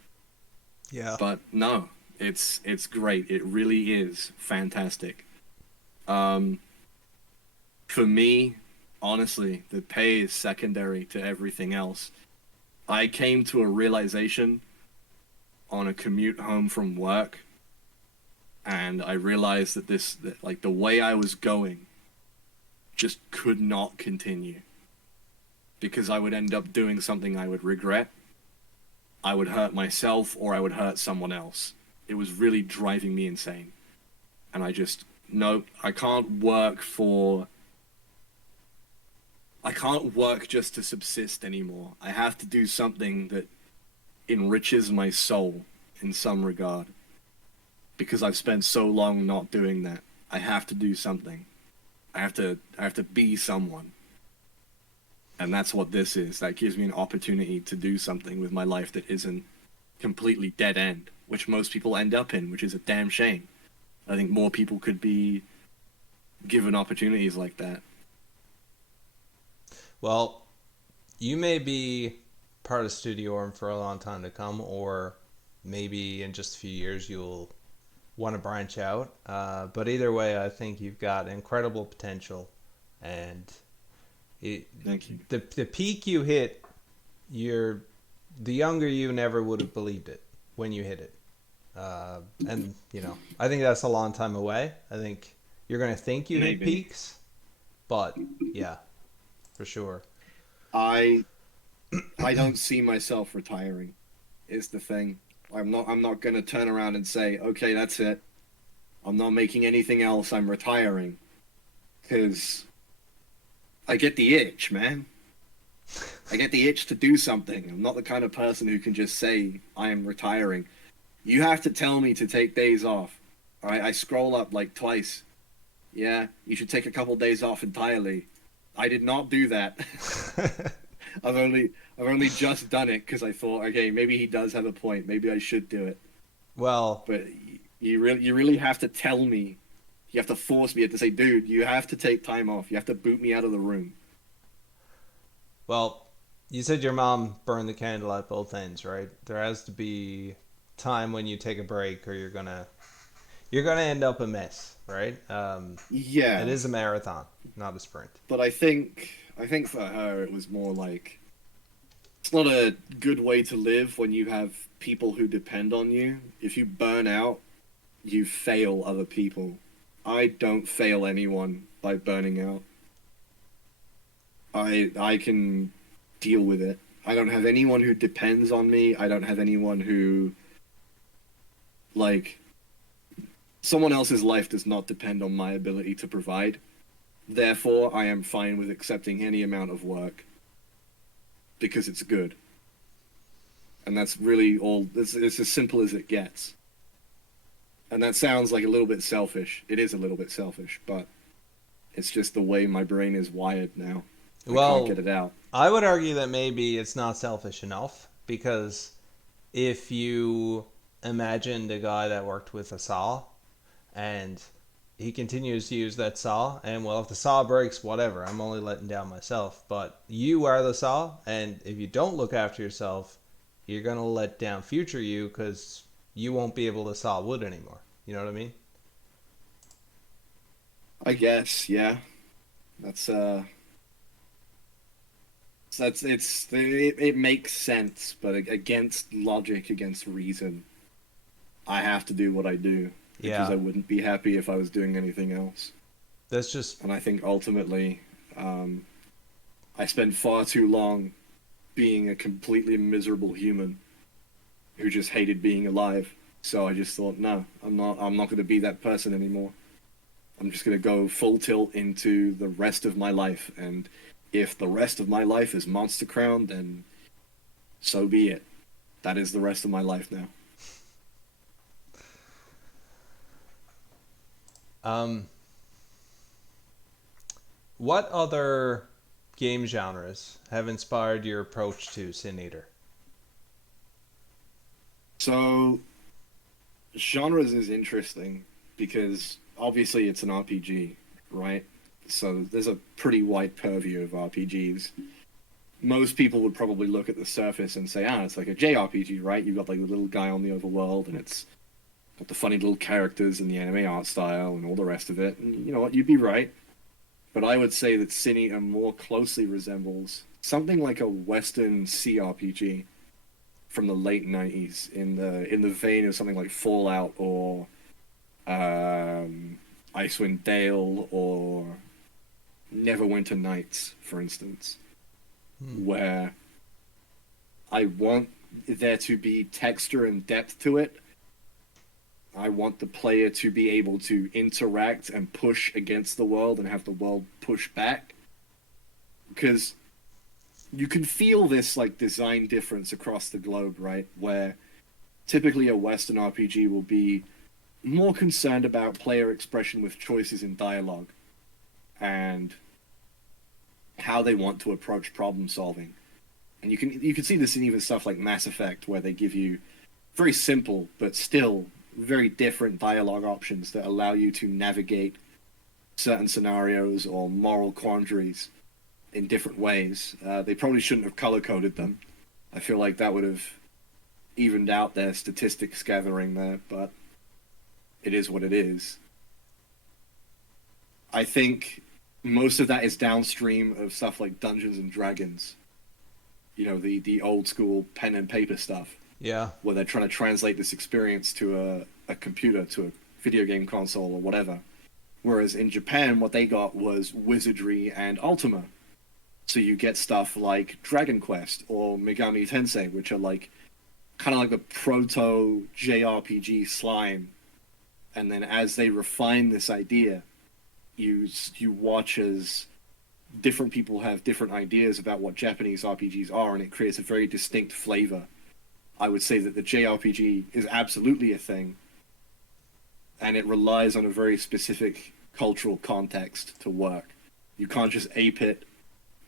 Yeah. But no, it's great. It really is fantastic. Um, for me, honestly, the pay is secondary to everything else. I came to a realization on a commute home from work, and I realized that like the way I was going just could not continue because I would end up doing something I would regret. I would hurt myself or I would hurt someone else. It was really driving me insane. And I just, no, I can't work just to subsist anymore. I have to do something that enriches my soul in some regard. Because I've spent so long not doing that. I have to do something. I have to be someone. And that's what this is. That gives me an opportunity to do something with my life that isn't completely dead end, which most people end up in, which is a damn shame. I think more people could be given opportunities like that. Well, you may be part of Studio Orm for a long time to come, or maybe in just a few years you'll want to branch out. But either way, I think you've got incredible potential, and Thank you. the peak you hit, the younger you never would have believed it when you hit it. And I think that's a long time away. I think you're going to think you hit Maybe. peaks, but yeah, for sure. I don't see myself retiring. Is the thing. I'm not going to turn around and say, "Okay, that's it. I'm not making anything else. I'm retiring." Cuz I get the itch, man. I get the itch to do something. I'm not the kind of person who can just say I am retiring. You have to tell me to take days off. All right, I scroll up like twice. Yeah, you should take a couple days off entirely. I did not do that. I've only just done it because I thought, okay, maybe he does have a point. Maybe I should do it. Well, But you really have to tell me. You have to force me. You have to say, dude, you have to take time off. You have to boot me out of the room. well, you said your mom burned the candle at both ends, right? There has to be time when you take a break, or you're gonna end up a mess, right? It Yeah, is a marathon, not a sprint. but I think for her it was more like it's not a good way to live when you have people who depend on you. If you burn out, you fail other people. I don't fail anyone by burning out. I can deal with it. I don't have anyone who depends on me. I don't have anyone who like someone else's life does not depend on my ability to provide. Therefore, I am fine with accepting any amount of work because it's good. And that's really all. It's as simple as it gets. And that sounds like a little bit selfish. It is a little bit selfish, but it's just the way my brain is wired now. I can't Well, get it out. I would argue that maybe it's not selfish enough, because if you imagined a guy that worked with a saw and he continues to use that saw, and well, if the saw breaks, whatever, I'm only letting down myself. But you are the saw, and if you don't look after yourself, you're going to let down future you, because you won't be able to saw wood anymore. You know what I mean? I guess, yeah. That's it makes sense, but against logic, against reason, I have to do what I do because Yeah. I wouldn't be happy if I was doing anything else. That's just, And I think ultimately, I spent far too long being a completely miserable human who just hated being alive. So I just thought, no, I'm not going to be that person anymore. I'm just going to go full tilt into the rest of my life. And if the rest of my life is Monster Crown, then so be it. That is the rest of my life now. um, what other game genres have inspired your approach to Sin Eater? So, genres is interesting because obviously it's an RPG, right? So there's a pretty wide purview of RPGs. Most people would probably look at the surface and say, it's like a JRPG, right? You've got like the little guy on the overworld and it's got the funny little characters and the anime art style and all the rest of it. And you know what? You'd be right. But I would say that Sin Eater more closely resembles something like a Western CRPG from the late '90s, in the vein of something like Fallout or Icewind Dale or Neverwinter Nights, for instance, where I want there to be texture and depth to it. I want the player to be able to interact and push against the world and have the world push back. Because you can feel this like design difference across the globe, right? Where typically a Western RPG will be more concerned about player expression with choices in dialogue and how they want to approach problem solving. And you can see this in even stuff like Mass Effect, where they give you very simple but still very different dialogue options that allow you to navigate certain scenarios or moral quandaries in different ways. They probably shouldn't have color coded them. I feel like that would have evened out their statistics gathering there, but it is what it is. I think most of that is downstream of stuff like Dungeons and Dragons. You know, the old school pen and paper stuff. Yeah. Where they're trying to translate this experience to a computer, to a video game console or whatever. Whereas in Japan, what they got was wizardry and Ultima. So you get stuff like Dragon Quest or Megami Tensei, which are like kind of like the proto JRPG slime. And then as they refine this idea, you watch as different people have different ideas about what Japanese RPGs are, and it creates a very distinct flavor. I would say that the JRPG is absolutely a thing, and it relies on a very specific cultural context to work. You can't just ape it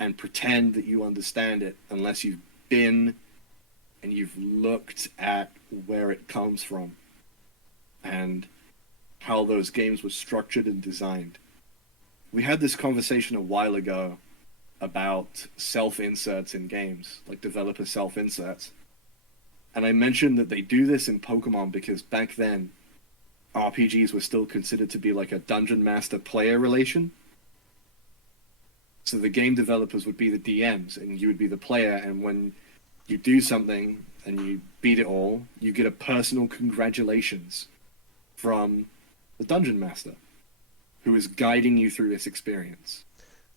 and pretend that you understand it unless you've been and you've looked at where it comes from and how those games were structured and designed. We had this conversation a while ago about self-inserts in games, like developer self-inserts. And I mentioned that they do this in Pokemon because back then, RPGs were still considered to be like a dungeon master-player relation. So the game developers would be the DMs, and you would be the player, and when you do something and you beat it all, you get a personal congratulations from the dungeon master, who is guiding you through this experience.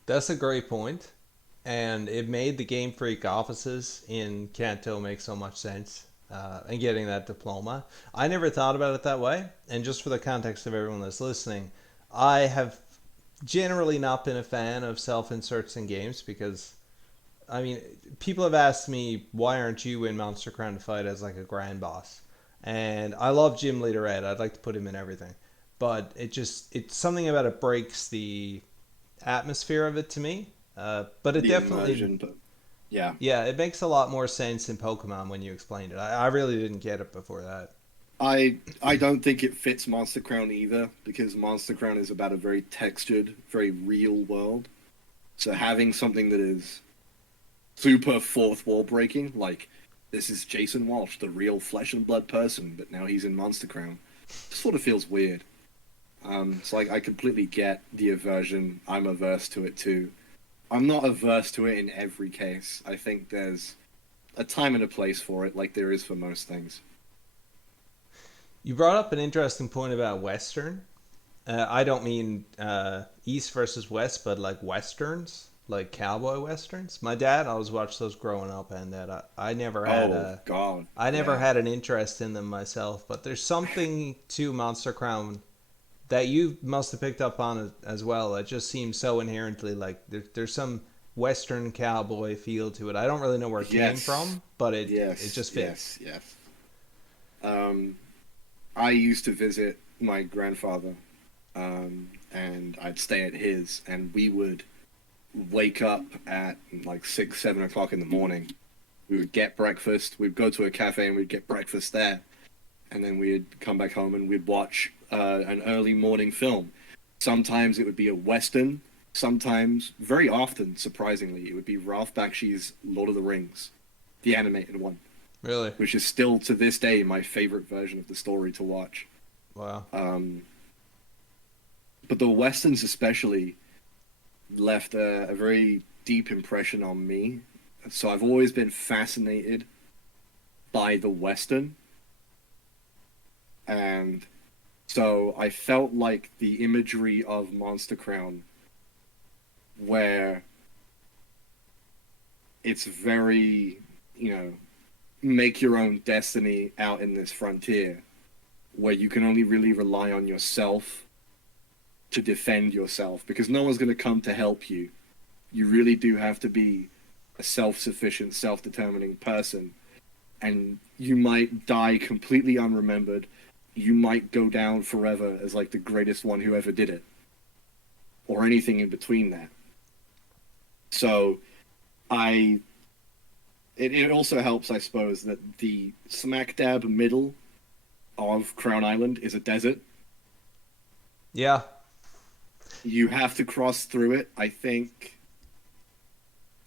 That's a great point, and it made the Game Freak offices in Kanto make so much sense. And getting that diploma, I never thought about it that way. And just for the context of everyone that's listening, I have generally not been a fan of self-inserts in games because, I mean, people have asked me, why aren't you in Monster Crown to fight as like a grand boss? And I love Gym Leader Ed. I'd like to put him in everything. But it's something about it breaks the atmosphere of it to me. But it The definitely, immersion, but yeah. yeah, it makes a lot more sense in Pokemon when you explained it. I really didn't get it before that. I don't think it fits Monster Crown either, because Monster Crown is about a very textured, very real world. So having something that is super fourth wall breaking, like this is Jason Walsh, the real flesh and blood person, but now he's in Monster Crown, sort of feels weird. So I completely get the aversion. I'm averse to it too. I'm not averse to it in every case. I think there's a time and a place for it, like there is for most things. You brought up an interesting point about Western. I don't mean East versus West, but like Westerns, like cowboy Westerns. My dad always watched those growing up, and that I never had Oh God, I never yeah. had an interest in them myself. But there's something to Monster Crown that you must have picked up on as well. It just seems so inherently like there's some Western cowboy feel to it. I don't really know where it came Yes, from, but it yes, just fits. yes, yes. Um, I used to visit my grandfather, and I'd stay at his, and we would wake up at like 6, 7 o'clock in the morning. We would get breakfast. We'd go to a cafe and we'd get breakfast there, and then we'd come back home and we'd watch an early morning film. Sometimes it would be a western. Sometimes, very often, surprisingly, it would be Ralph Bakshi's Lord of the Rings, the animated one, Really. which is still to this day my favorite version of the story to watch. Wow. But the westerns especially left a very deep impression on me. So I've always been fascinated by the western, and so I felt like the imagery of Monster Crown, where it's very, make your own destiny out in this frontier, where you can only really rely on yourself to defend yourself, because no one's going to come to help you. You really do have to be a self-sufficient, self-determining person, and you might die completely unremembered. You might go down forever as like the greatest one who ever did it, or anything in between that. So it also helps, I suppose, that the smack dab middle of Crown Island is a desert. Yeah. You have to cross through it, I think,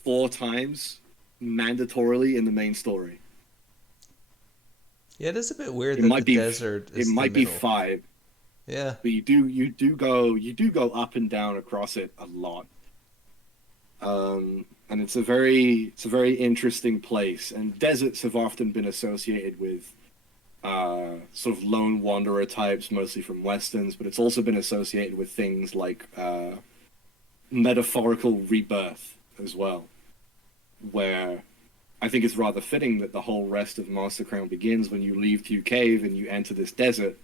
4 times mandatorily in the main story. Yeah, it is a bit weird It that might the be desert it is the might be middle. 5, Yeah. but you do go up and down across it a lot. And it's a very interesting place. And deserts have often been associated with sort of lone wanderer types, mostly from westerns, but it's also been associated with things like metaphorical rebirth as well, where I think it's rather fitting that the whole rest of Monster Crown begins when you leave Tew Cave and you enter this desert,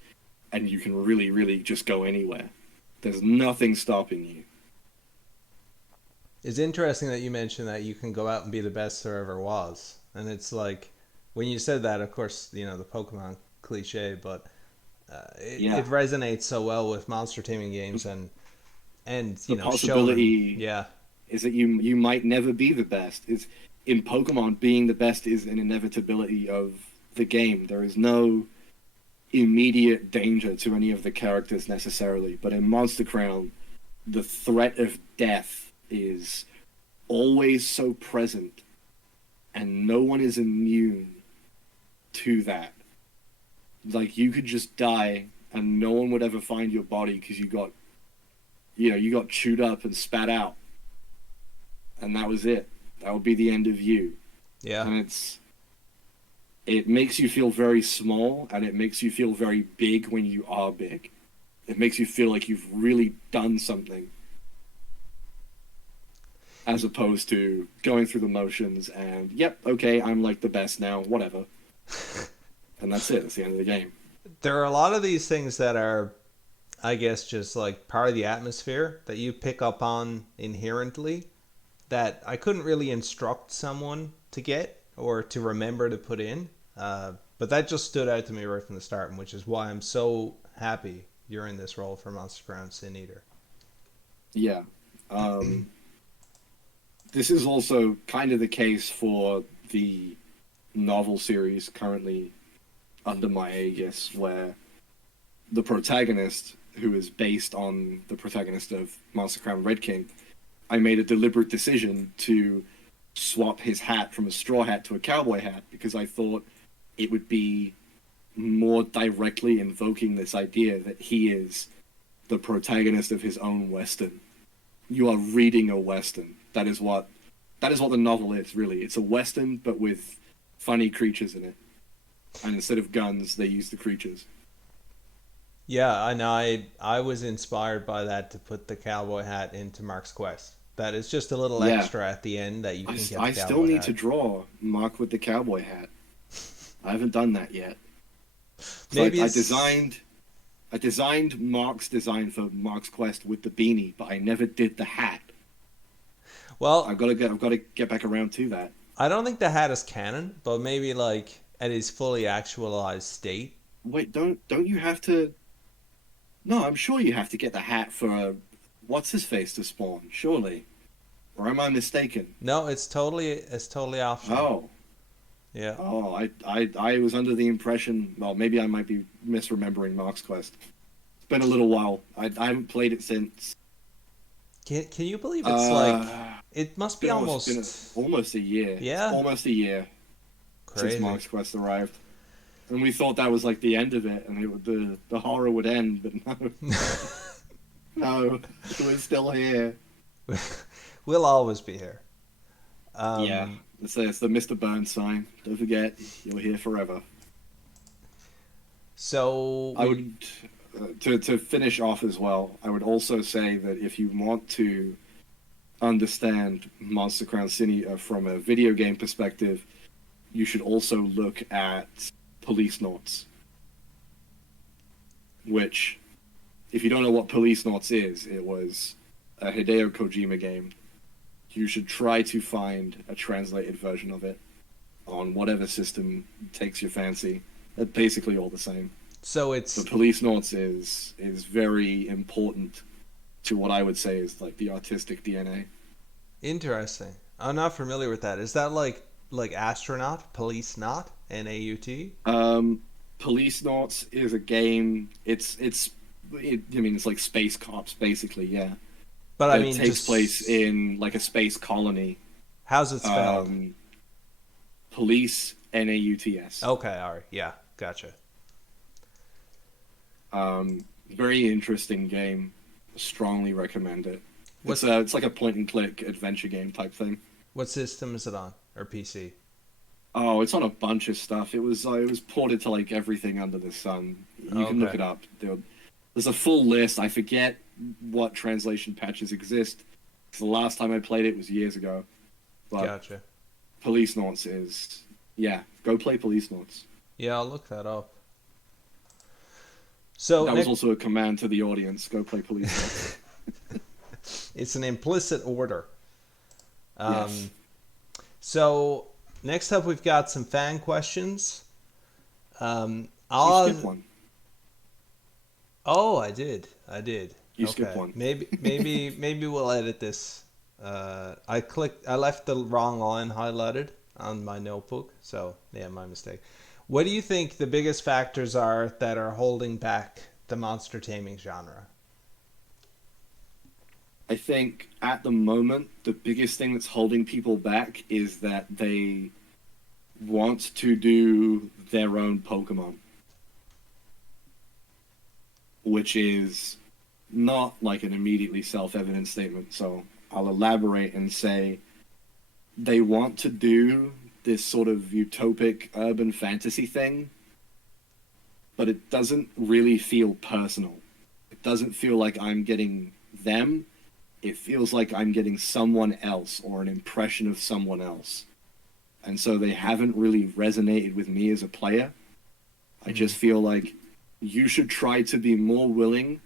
and you can really, really just go anywhere. There's nothing stopping you. It's interesting that you mentioned that you can go out and be the best there ever was. And it's like, when you said that, of course, the Pokemon cliche, but it Yeah, resonates so well with monster taming games and the showing, possibility yeah, is that you might never be the best. Is in Pokemon, being the best is an inevitability of the game. There is no immediate danger to any of the characters necessarily, but in Monster Crown, the threat of death is always so present, and no one is immune to that. Like, you could just die and no one would ever find your body because you got chewed up and spat out, and that was it. That would be the end of you. yeah. And it makes you feel very small, and it makes you feel very big when you are big. It makes you feel like you've really done something, as opposed to going through the motions and, yep, okay, I'm like the best now, whatever. And that's it. That's the end of the game. There are a lot of these things that are, I guess, just like part of the atmosphere that you pick up on inherently that I couldn't really instruct someone to get or to remember to put in. But that just stood out to me right from the start, and which is why I'm so happy you're in this role for Monster Ground Sin Eater. Yeah. Um, this is also kind of the case for the novel series currently under my aegis, where the protagonist, who is based on the protagonist of Monster Crown Red King, I made a deliberate decision to swap his hat from a straw hat to a cowboy hat because I thought it would be more directly invoking this idea that he is the protagonist of his own western. You are reading a western. That is what the novel is, really. It's a western but with funny creatures in it. And instead of guns, they use the creatures. Yeah, and I was inspired by that to put the cowboy hat into Mark's Quest. That is just a little Yeah, extra at the end that you I, can get the I still cowboy need to hat. draw Mark with the cowboy hat. I haven't done that yet. So Maybe I it's designed Mark's design for Mark's Quest with the beanie, but I never did the hat. well, I've got to get back around to that. I don't think the hat is canon, but maybe like at his fully actualized state. Wait, don't you have to? No, I'm sure you have to get the hat for what's his face to spawn, surely. Or am I mistaken? No, it's totally optional. Oh, Yeah. oh, I was under the impression. Well, maybe I might be misremembering Mark's Quest. It's been a little while. I haven't played it since. Can you believe it's like Uh, it must be been almost been almost almost a year. It's yeah, almost a year since crazy. Mark's Quest arrived. And we thought that was like the end of it, and the horror would end, but no, no, we're still here. We'll always be here. Yeah, it's the Mr. Burns sign. Don't forget, you're here forever. So I would to finish off as well. I would also say that if you want to understand Monster Crown City from a video game perspective, you should also look at Police Noughts, which, if you don't know what Police Noughts is, it was a Hideo Kojima game. You should try to find a translated version of it on whatever system takes your fancy. They're basically all the same. So it's The Police Noughts is very important to what I would say is like the artistic DNA. interesting. I'm not familiar with that. Is that like astronaut, police not, N-A-U-T? Police Noughts is a game. I mean, it's like Space Cops, basically. Yeah, But I it mean, takes just place in like a space colony. how's it spelled? Police Nauts. Okay, all right, yeah, gotcha. Very interesting game. Strongly recommend it. What's It's like a point and click adventure game type thing. what system is it on, or PC? Oh, it's on a bunch of stuff. It was ported to like everything under the sun. You can look Okay. it up. There's a full list. I forget what translation patches exist. 'Cause the last time I played it was years ago. But Gotcha. Police Noughts is go play Police Noughts. Yeah, I'll look that up. So That was next, also a command to the audience. Go play Police Noughts. it's an implicit order. Yes. So next up, we've got some fan questions. You I'll. skip one. Oh, I did. You skip one. Maybe we'll edit this. I left the wrong line highlighted on my notebook, so yeah, my mistake. What do you think the biggest factors are that are holding back the monster taming genre? I think at the moment, the biggest thing that's holding people back is that they want to do their own Pokemon, which is not like an immediately self-evident statement. So I'll elaborate and say they want to do this sort of utopic urban fantasy thing, but it doesn't really feel personal. It doesn't feel like I'm getting them. It feels like I'm getting someone else or an impression of someone else. And so they haven't really resonated with me as a player. I just feel like you should try to be more willing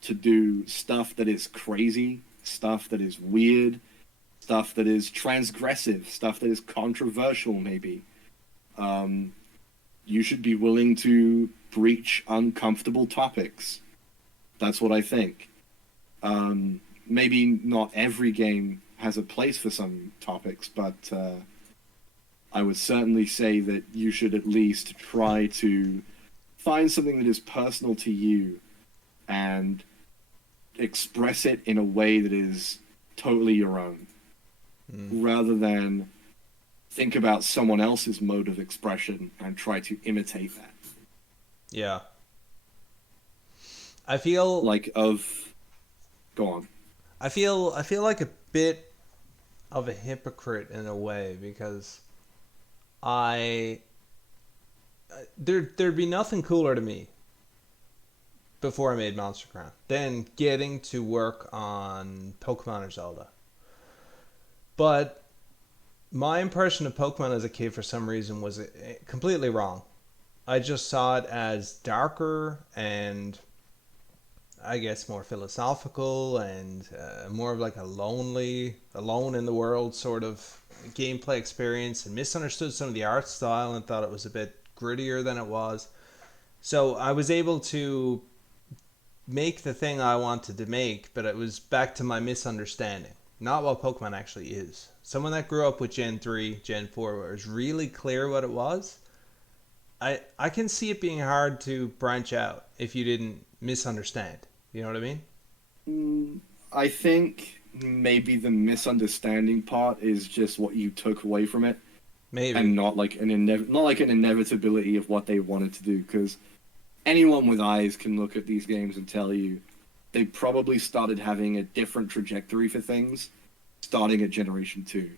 to do stuff that is crazy, stuff that is weird, stuff that is transgressive, stuff that is controversial, maybe. You should be willing to breach uncomfortable topics. That's what I think. Maybe not every game has a place for some topics, but I would certainly say that you should at least try to find something that is personal to you and express it in a way that is totally your own, rather than think about someone else's mode of expression and try to imitate that. Yeah. I feel Go on. I feel like a bit of a hypocrite in a way, because there'd be nothing cooler to me before I made Monster Crown than getting to work on Pokemon or Zelda. But my impression of Pokemon as a kid, for some reason, was completely wrong. I just saw it as darker and, I guess, more philosophical and more of like a alone in the world sort of gameplay experience, and misunderstood some of the art style and thought it was a bit grittier than it was. So I was able to make the thing I wanted to make, but it was back to my misunderstanding, not what Pokemon actually is. Someone that grew up with Gen 3, Gen 4, where it was really clear what it was, I can see it being hard to branch out if you didn't misunderstand. You know what I mean? I think maybe the misunderstanding part is just what you took away from it. Maybe. and not like not like an inevitability of what they wanted to do. Because anyone with eyes can look at these games and tell you they probably started having a different trajectory for things starting at Generation 2.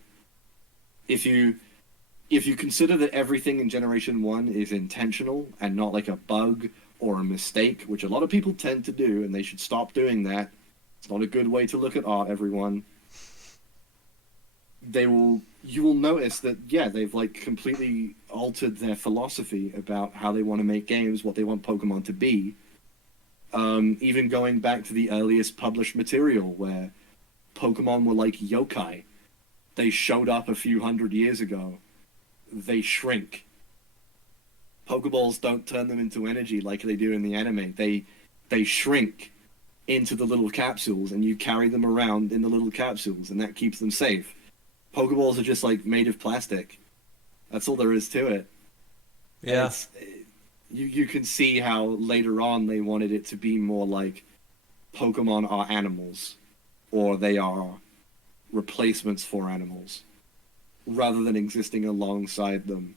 If you consider that everything in Generation 1 is intentional and not like a bug or a mistake, which a lot of people tend to do, and they should stop doing that. It's not a good way to look at art, everyone. You will notice that, yeah, they've like completely altered their philosophy about how they want to make games, what they want Pokemon to be. Even going back to the earliest published material where Pokemon were like yokai. They showed up a few hundred years ago. They shrink. Pokeballs don't turn them into energy like they do in the anime. They shrink into the little capsules, and you carry them around in the little capsules, and that keeps them safe. Pokeballs are just like made of plastic. That's all there is to it. Yeah. You can see how later on they wanted it to be more like Pokemon are animals, or they are replacements for animals, rather than existing alongside them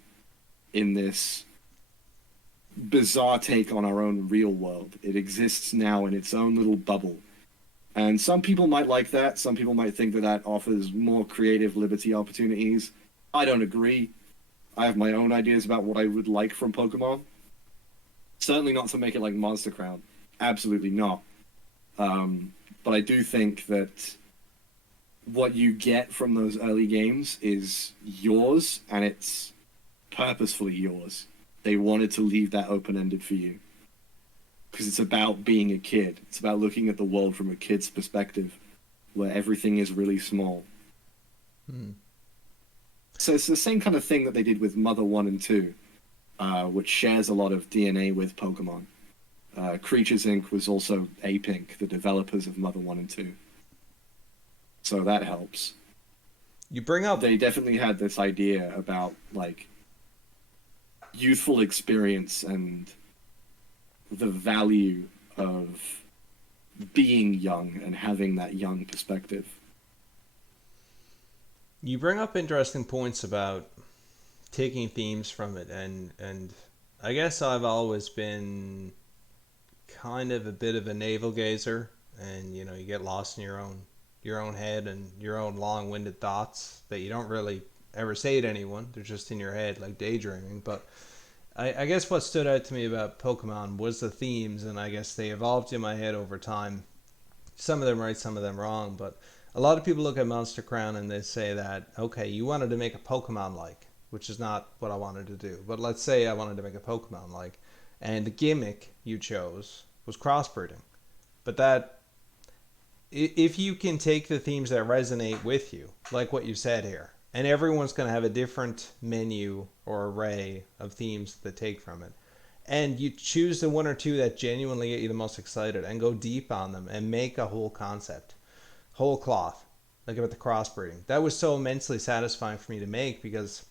in this bizarre take on our own real world. It exists now in its own little bubble. And some people might like that. Some people might think that that offers more creative liberty opportunities. I don't agree. I have my own ideas about what I would like from Pokemon. Certainly not to make it like Monster Crown. Absolutely not. But I do think that what you get from those early games is yours, and it's purposefully yours. They wanted to leave that open-ended for you. Because it's about being a kid. It's about looking at the world from a kid's perspective, where everything is really small. So it's the same kind of thing that they did with Mother 1 and 2, which shares a lot of DNA with Pokemon. Creatures Inc. was also Ape Inc., the developers of Mother 1 and 2. So that helps. You bring up They definitely had this idea about, like, youthful experience and the value of being young and having that young perspective. you bring up interesting points about taking themes from it, and I guess I've always been kind of a bit of a navel gazer, and you know, you get lost in your own head and your own long-winded thoughts that you don't really ever say to anyone. They're just in your head, like daydreaming. But I guess what stood out to me about Pokemon was the themes, and I guess they evolved in my head over time. Some of them right, some of them wrong, but a lot of people look at Monster Crown and they say that, okay, you wanted to make a Pokemon like, which is not what I wanted to do. But let's say I wanted to make a Pokemon like, and the gimmick you chose was crossbreeding. But that, if you can take the themes that resonate with you, like what you said here, and everyone's going to have a different menu or array of themes that take from it, and you choose the one or two that genuinely get you the most excited and go deep on them and make a whole concept, whole cloth, like about the crossbreeding. That was so immensely satisfying for me to make because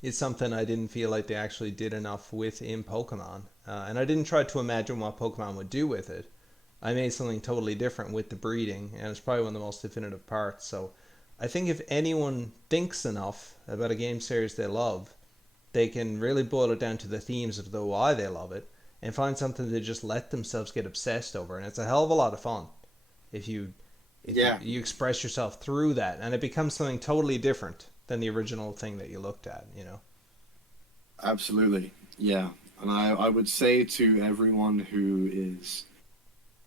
it's something I didn't feel like they actually did enough with in Pokemon. And I didn't try to imagine what Pokemon would do with it. I made something totally different with the breeding, and it's probably one of the most definitive parts. So I think if anyone thinks enough about a game series they love, they can really boil it down to the themes of the why they love it and find something to just let themselves get obsessed over. And it's a hell of a lot of fun if Yeah, you express yourself through that, and it becomes something totally different than the original thing that you looked at, you know. absolutely. Yeah. And I would say to everyone who is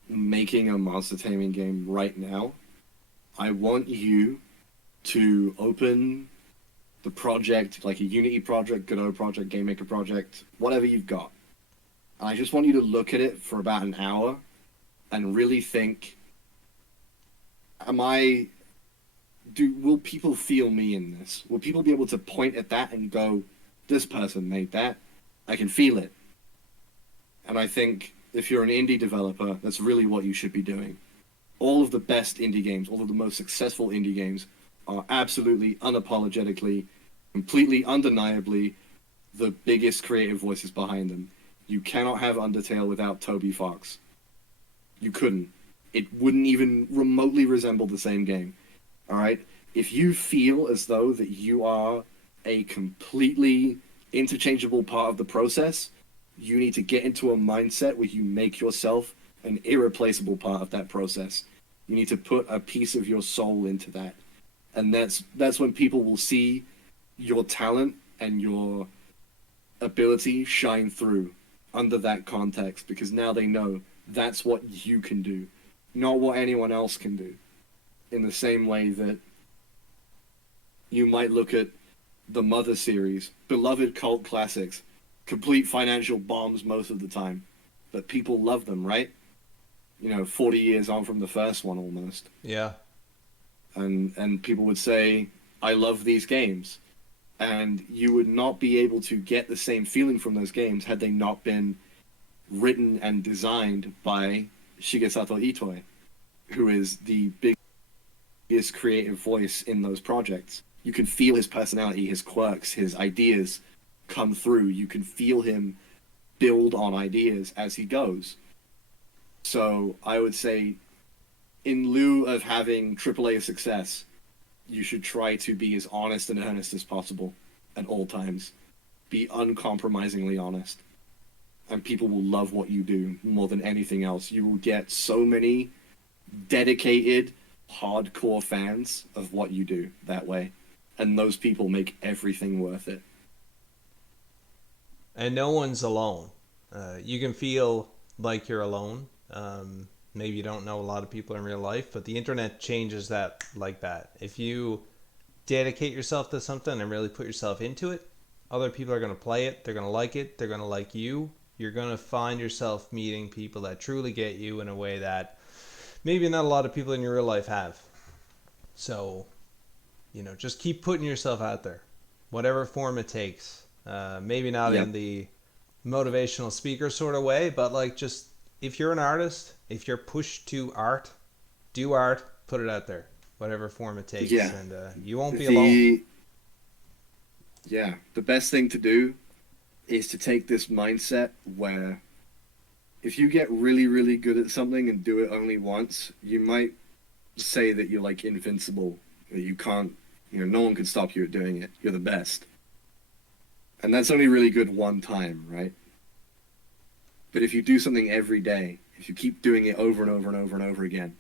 making a monster taming game right now, I want you to open the project, like a Unity project, Godot project, Game Maker project, whatever you've got. And I just want you to look at it for about an hour and really think, will people feel me in this? Will people be able to point at that and go, this person made that? I can feel it. And I think if you're an indie developer, that's really what you should be doing. All of the best indie games, all of the most successful indie games are absolutely, unapologetically, completely undeniably the biggest creative voices behind them. You cannot have Undertale without Toby Fox. You couldn't. It wouldn't even remotely resemble the same game. All right? If you feel as though that you are a completely interchangeable part of the process, you need to get into a mindset where you make yourself an irreplaceable part of that process. You need to put a piece of your soul into that. And that's when people will see your talent and your ability shine through under that context, because now they know that's what you can do, not what anyone else can do. In the same way that you might look at the Mother series, beloved cult classics, complete financial bombs most of the time, but people love them, right? 40 years on from the first one almost. Yeah. And people would say, I love these games. And you would not be able to get the same feeling from those games had they not been written and designed by Shigesato Itoi, who is the biggest creative voice in those projects. You can feel his personality, his quirks, his ideas come through. You can feel him build on ideas as he goes. So I would say, in lieu of having AAA success, you should try to be as honest and earnest as possible at all times. Be uncompromisingly honest. And people will love what you do more than anything else. You will get so many dedicated, hardcore fans of what you do that way. And those people make everything worth it. And no one's alone. You can feel like you're alone. Maybe you don't know a lot of people in real life, but the internet changes that like that. If you dedicate yourself to something and really put yourself into it, other people are going to play it, they're going to like it, they're going to like you. You're going to find yourself meeting people that truly get you in a way that maybe not a lot of people in your real life have. So, just keep putting yourself out there, whatever form it takes. Maybe not in the motivational speaker sort of way, but like just if you're an artist, if you're pushed to art, do art, put it out there, whatever form it takes, and you won't be alone. Yeah, the best thing to do is to take this mindset where if you get really, really good at something and do it only once, you might say that you're like invincible, that you can't, no one can stop you at doing it. You're the best. And that's only really good one time, right? But if you do something every day, if you keep doing it over and over and over and over again,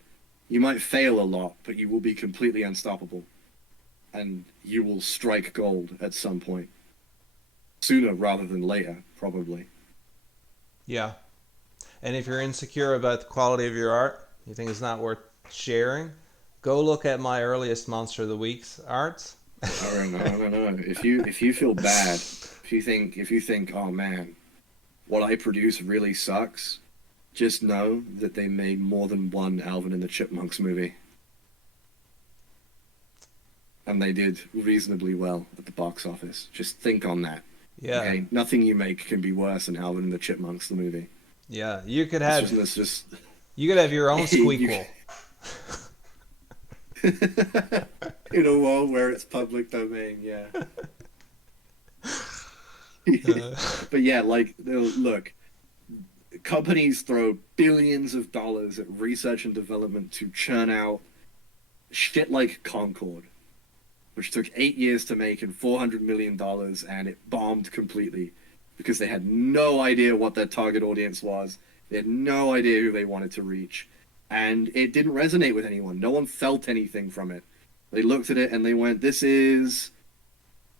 you might fail a lot, but you will be completely unstoppable. And you will strike gold at some point. Sooner rather than later, probably. Yeah. And if you're insecure about the quality of your art, you think it's not worth sharing, go look at my earliest Monster of the Week's arts. Oh, no. If you feel bad, if you think, oh man, what I produce really sucks, just know that they made more than one Alvin and the Chipmunks movie. And they did reasonably well at the box office. Just think on that. Yeah. Okay? Nothing you make can be worse than Alvin and the Chipmunks, the movie. Yeah, you could have just you could have your own squeakquel. In a world where it's public domain, yeah. But yeah, like, look, companies throw billions of dollars at research and development to churn out shit like Concord, which took 8 years to make and $400 million, and it bombed completely because they had no idea what their target audience was. They had no idea who they wanted to reach, and it didn't resonate with anyone. No one felt anything from it. They looked at it and they went, this is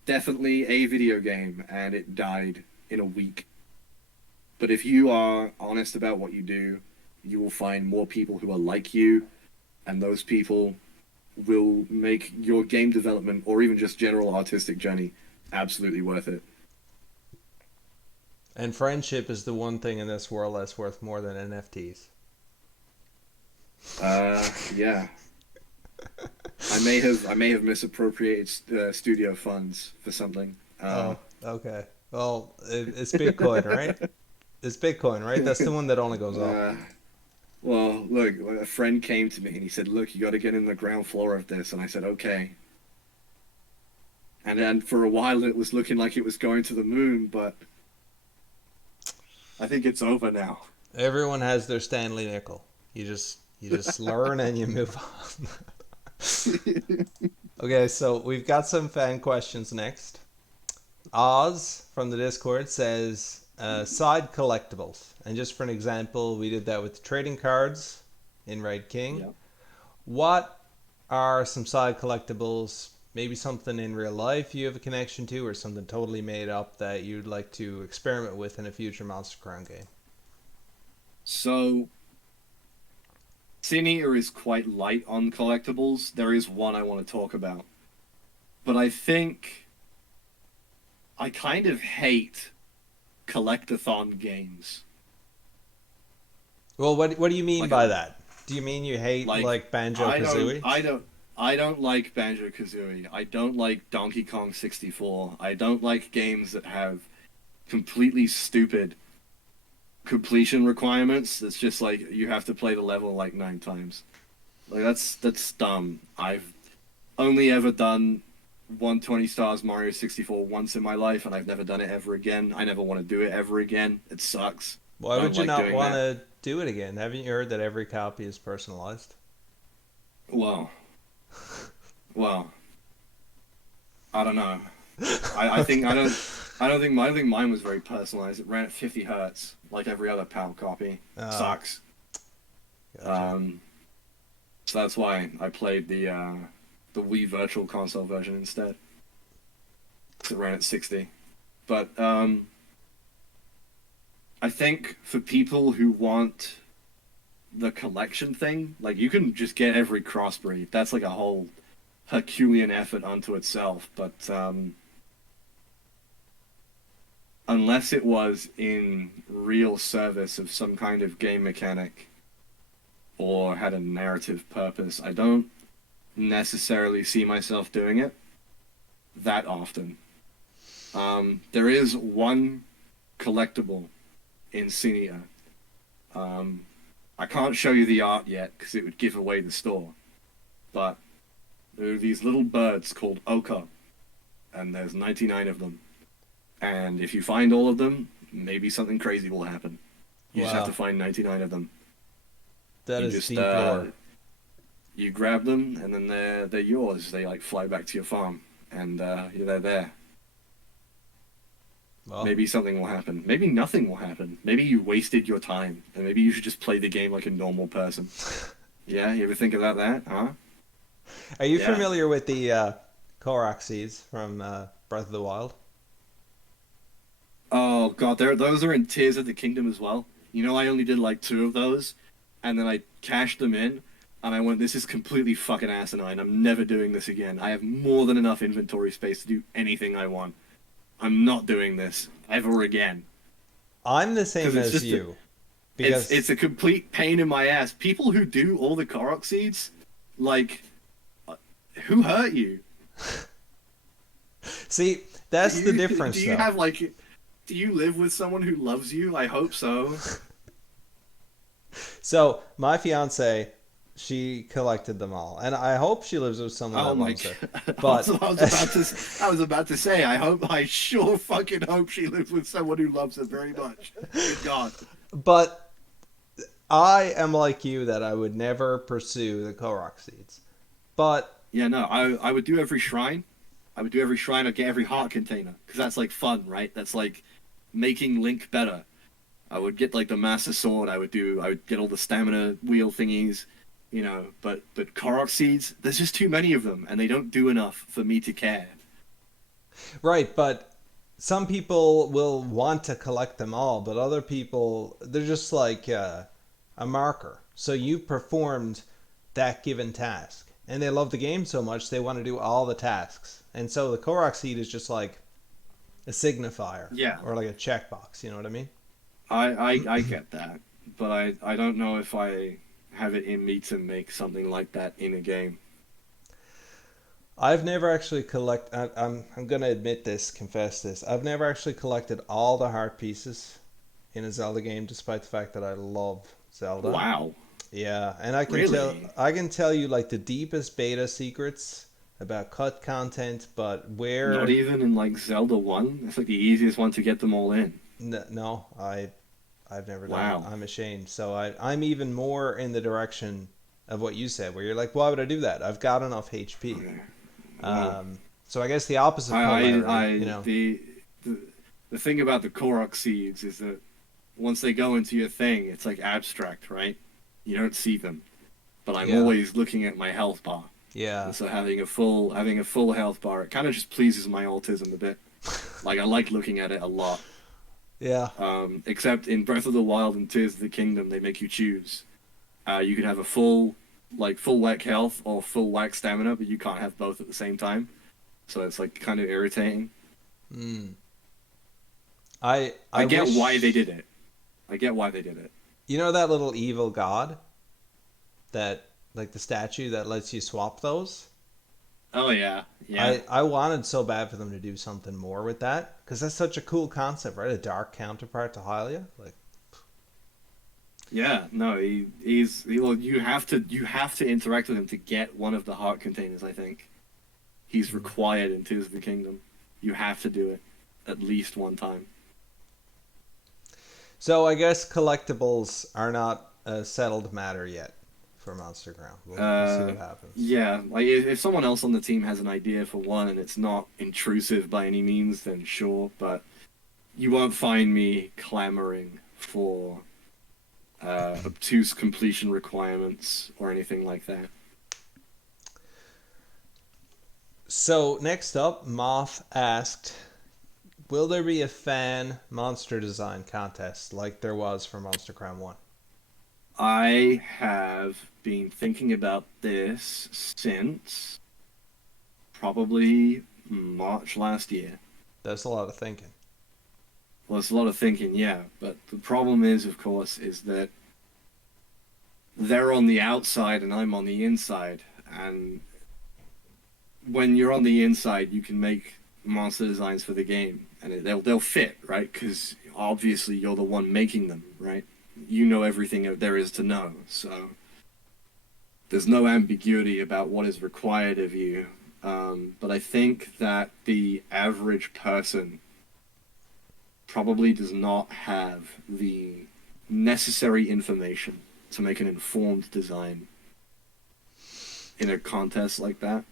definitely a video game, and it died in a week. But if you are honest about what you do, you will find more people who are like you, and those people will make your game development or even just general artistic journey absolutely worth it. And friendship is the one thing in this world that's worth more than NFTs. Yeah. I may have misappropriated studio funds for something. Oh, okay. Well, it's Bitcoin, right? It's Bitcoin, right? That's the one that only goes up. Well, look, a friend came to me and he said, look, you got to get in the ground floor of this. And I said, okay. And then for a while it was looking like it was going to the moon, but I think it's over now. Everyone has their Stanley nickel. You just learn and you move on. Okay, so we've got some fan questions next. Oz from the Discord says side collectibles. And just for an example, we did that with trading cards in Red King. Yeah. What are some side collectibles? Maybe something in real life you have a connection to, or something totally made up that you'd like to experiment with in a future Monster Crown game. So, Sin Eater is quite light on collectibles. There is one I want to talk about. But I think I kind of hate collectathon games. Well, what do you mean Like by that? Do you mean you hate like Banjo I Kazooie? I don't like Banjo Kazooie. I don't like Donkey Kong 64. I don't like games that have completely stupid completion requirements. That's just like you have to play the level like 9 times. Like that's dumb. I've only ever done 120 stars Mario 64 once in my life, and I've never done it ever again. I never want to do it ever again. It sucks. Why I would don't you like not doing want that. to do it again? Haven't you heard that every copy is personalized? Well, well, I don't know. I think I think mine was very personalized. It ran at 50 hertz, like every other PAL copy. Sucks. Gotcha. So that's why I played the Wii Virtual Console version instead. 'Cause it ran at 60. But I think for people who want the collection thing, like you can just get every crossbreed. That's like a whole Herculean effort unto itself. But unless it was in real service of some kind of game mechanic or had a narrative purpose, I don't necessarily see myself doing it that often. There is one collectible in Sin Eater. I can't show you the art yet because it would give away the store. But there are these little birds called Ochre, and there's 99 of them. And if you find all of them, maybe something crazy will happen. You just have to Wow. find 99 of them. That You is just deep lore. you grab them, and then they're yours. They like fly back to your farm, and they're there. Well, Maybe something will happen. Maybe nothing will happen. Maybe you wasted your time, and maybe you should just play the game like a normal person. Yeah, you ever think about that, huh? are you Yeah. familiar with the Korok seeds from Breath of the Wild? Oh god, those are in Tears of the Kingdom as well. You know, I only did like 2 of those, and then I cashed them in, and I went, this is completely fucking asinine. I'm never doing this again. I have more than enough inventory space to do anything I want. I'm not doing this ever again. I'm the 'Cause same it's as just you. Because it's a complete pain in my ass. People who do all the Korok seeds, like, who hurt you? see, that's the difference Do you though. have like, do you live with someone who loves you? I hope so. So my fiance, she collected them all, and I hope she lives with someone Oh that my loves her. god! But I was about to say. I sure fucking hope she lives with someone who loves her very much. Good God. but I am like you that I would never pursue the Korok seeds. But Yeah, no, I would do every shrine. I would do every shrine. I'd get every heart container because that's like fun, right? That's like making Link better. I would get like the Master Sword. I would get all the stamina wheel thingies, you know. But Korok seeds, there's just too many of them, and they don't do enough for me to care. right, but some people will want to collect them all, but other people they're just like a marker. So you performed that given task, and they love the game so much they want to do all the tasks. And so the Korok seed is just like a signifier Yeah, or like a checkbox. You know what I mean? I get that, but I don't know if I have it in me to make something like that in a game. I've never actually I'm gonna admit this, confess this. I've never actually collected all the heart pieces in a Zelda game, despite the fact that I love Zelda. Wow, Yeah, and I can really? tell you like the deepest beta secrets about cut content, but Not where even in like Zelda 1? It's like the easiest one to get them all in. no, I've never done it. Wow. I'm ashamed. So I'm even more in the direction of what you said, where you're like, why would I do that? I've got enough HP. Okay. Wow. So I guess the opposite polarity, I you know. the thing about the Korok seeds is that once they go into your thing, it's like abstract, right? You don't see them, but I'm Yeah. always looking at my health bar, Yeah. and so having a full health bar, it kind of just pleases my autism a bit. Like I like looking at it a lot. Yeah. Except in Breath of the Wild and Tears of the Kingdom, they make you choose. You could have a full whack health or full whack stamina, but you can't have both at the same time. So it's like kind of irritating. Mm. I I get wish, why they did it. I get why they did it. you know that little evil god that like the statue that lets you swap those? Oh yeah, yeah, I wanted so bad for them to do something more with that because that's such a cool concept, right? A dark counterpart to Hylia. Like, yeah. No, well, you have to interact with him to get one of the heart containers. I think he's required in Tears of the Kingdom. You have to do it at least one time. so I guess collectibles are not a settled matter yet for Monster Ground. We'll see what happens. Yeah, like if someone else on the team has an idea for one and it's not intrusive by any means, then sure. But you won't find me clamoring for obtuse completion requirements or anything like that. So next up, Moth asked, "Will there be a fan monster design contest like there was for Monster Crown One?" I have been thinking about this since probably March last year. That's a lot of thinking. Well, it's a lot of thinking, yeah, but the problem is, of course, is that they're on the outside and I'm on the inside, and when you're on the inside, you can make monster designs for the game, and they'll fit, right? Because obviously you're the one making them, right? You know everything there is to know, so there's no ambiguity about what is required of you. But I think that the average person probably does not have the necessary information to make an informed design in a contest like that.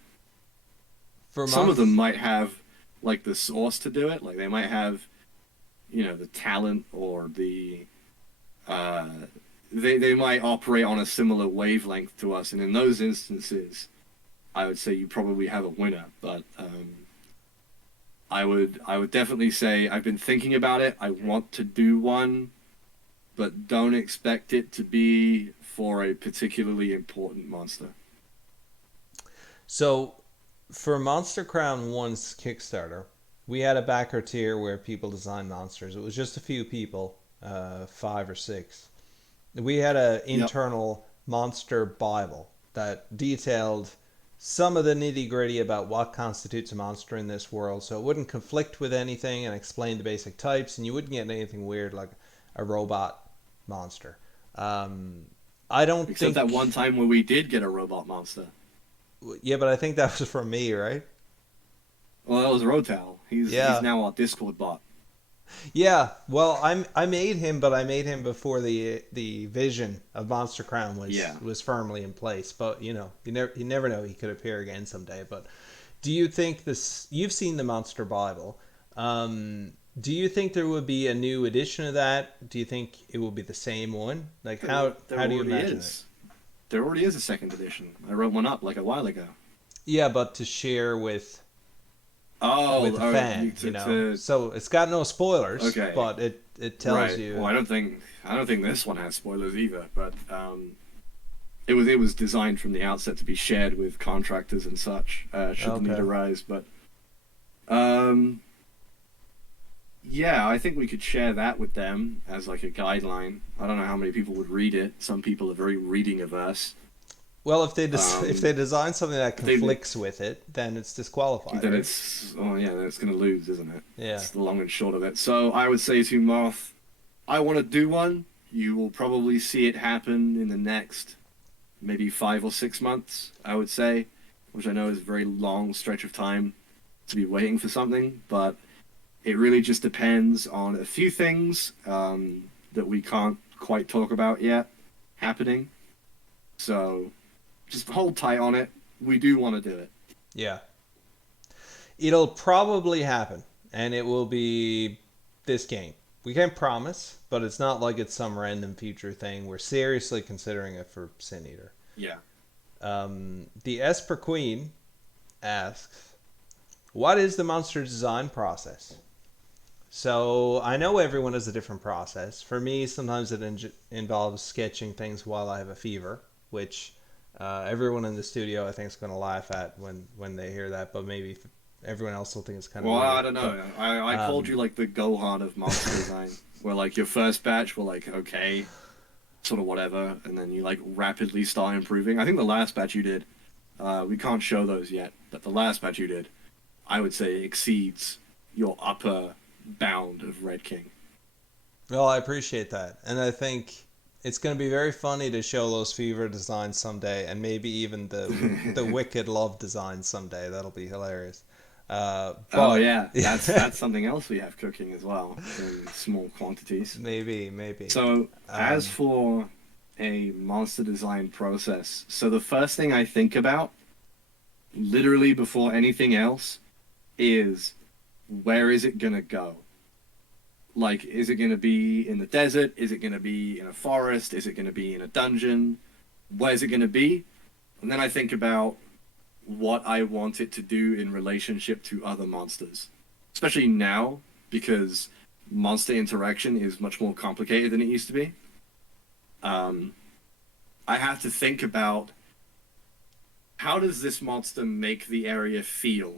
For Some of Month, them might have like the source to do it, like they might have, the talent or uh, they might operate on a similar wavelength to us, and in those instances, I would say you probably have a winner. But I would definitely say I've been thinking about it. I want to do one, but don't expect it to be for a particularly important monster. so for Monster Crown One's Kickstarter, we had a backer tier where people designed monsters. It was just a few people, 5 or 6. We had an Yep. internal monster Bible that detailed some of the nitty gritty about what constitutes a monster in this world, so it wouldn't conflict with anything and explain the basic types, and you wouldn't get anything weird like a robot monster. I don't Except think. that one time where we did get a robot monster. Yeah, but I think that was from me, right? Well, that was Rotal. He's Yeah. now our Discord bot. Yeah, well, I made him, but I made him before the vision of Monster Crown Yeah. was firmly in place. But you never know, he could appear again someday. But do you think this? You've seen the Monster Bible. Do you think there would be a new edition of that? Do you think it will be the same one? Like There how do you already imagine it? is. There already is a second edition. I wrote one up like a while ago. Yeah, but to share Oh, with a oh, fan, So it's got no spoilers, Okay. but it tells right. you. Well, I don't think this one has spoilers either. But it was designed from the outset to be shared with contractors and such. Should the need Okay. arise, but um, yeah, I think we could share that with them as like a guideline. I don't know how many people would read it. Some people are very reading averse. Well, if Um, they design something that they- conflicts with it, then it's disqualified. Then Right? then it's going to lose, isn't it? Yeah. It's the long and short of it. So I would say to Moth, I want to do one. You will probably see it happen in the next maybe 5 or 6 months, I would say, which I know is a very long stretch of time to be waiting for something, but it really just depends on a few things that we can't quite talk about yet happening. So just hold tight on it. We do want to do it. Yeah. It'll probably happen. and it will be this game. We can't promise, but it's not like it's some random future thing. We're seriously considering it for Sin Eater. Yeah. The Esper Queen asks, what is the monster design process? So I know everyone has a different process. For me, sometimes it involves sketching things while I have a fever, which everyone in the studio I think is going to laugh at when they hear that, but maybe everyone else will think it's kind of Well, weird. I don't know. But, I called you like the Gohan of monster design, where like your first batch were like okay, sort of whatever, and then you like rapidly start improving. I think the last batch you did, we can't show those yet, but the last batch you did, I would say exceeds your upper bound of Red King. well, I appreciate that, and I think it's going to be very funny to show those fever designs someday, and maybe even the Wicked Love designs someday. That'll be hilarious. Oh But yeah, that's something else we have cooking as well in small quantities. maybe. So as Um, for a monster design process, so the first thing I think about, literally before anything else, is where is it gonna go? Like, is it gonna be in the desert? Is it gonna be in a forest? Is it gonna be in a dungeon? Where's it gonna be? And then I think about what I want it to do in relationship to other monsters. Especially now, because monster interaction is much more complicated than it used to be. Um, I have to think about how does this monster make the area feel?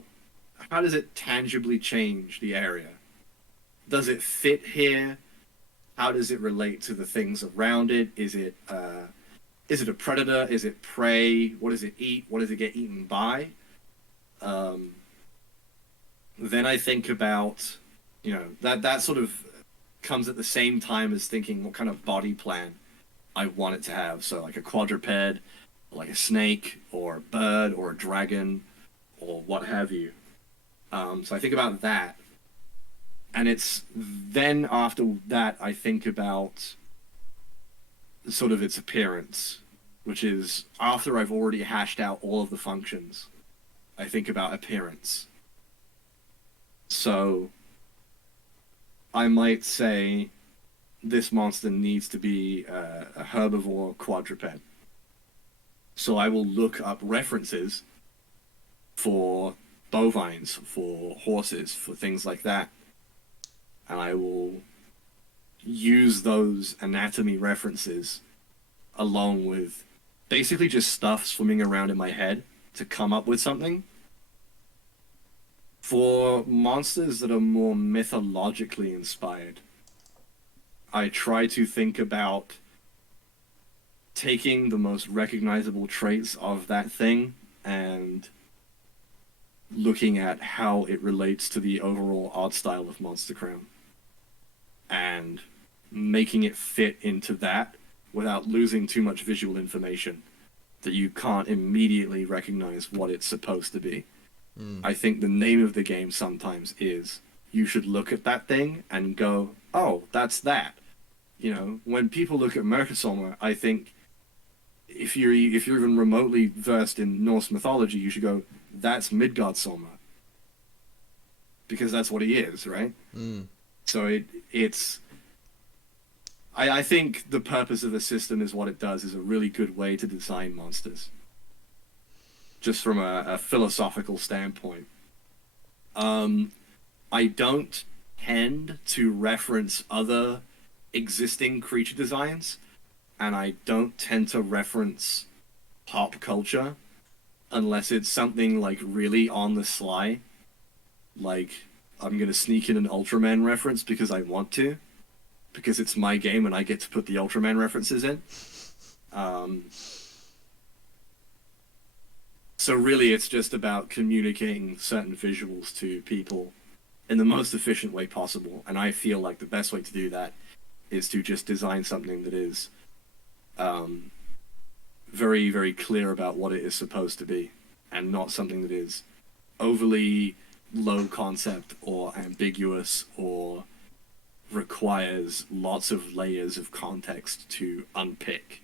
How does it tangibly change the area? Does it fit here? How does it relate to the things around it? Is it a predator? Is it prey? What does it eat? What does it get eaten by? Um, then I think about, that sort of comes at the same time as thinking what kind of body plan I want it to have. So like a quadruped, or like a snake, or a bird, or a dragon, or what have you. So I think about that. And it's then after that I think about sort of its appearance, which is after I've already hashed out all of the functions, I think about appearance. So I might say this monster needs to be a herbivore quadruped. So I will look up references for bovines, for horses, for things like that. And I will use those anatomy references along with basically just stuff swimming around in my head to come up with something. For monsters that are more mythologically inspired, I try to think about taking the most recognizable traits of that thing and looking at how it relates to the overall art style of Monster Crown and making it fit into that without losing too much visual information that you can't immediately recognize what it's supposed to be. I think the name of the game sometimes is you should look at that thing and go, oh, that's that. When people look at Mercosoma, I think if you're even remotely versed in Norse mythology, you should go, that's Midgard Soma. Because that's what he is, right? So it's I think the purpose of the system is what it does is a really good way to design monsters. Just from a philosophical standpoint. I don't tend to reference other existing creature designs, and I don't tend to reference pop culture unless it's something like really on the sly. Like, I'm gonna sneak in an Ultraman reference because I want to, because it's my game and I get to put the Ultraman references in. So really, it's just about communicating certain visuals to people in the most efficient way possible. And I feel like the best way to do that is to just design something that is very, very clear about what it is supposed to be, and not something that is overly low concept or ambiguous or requires lots of layers of context to unpick.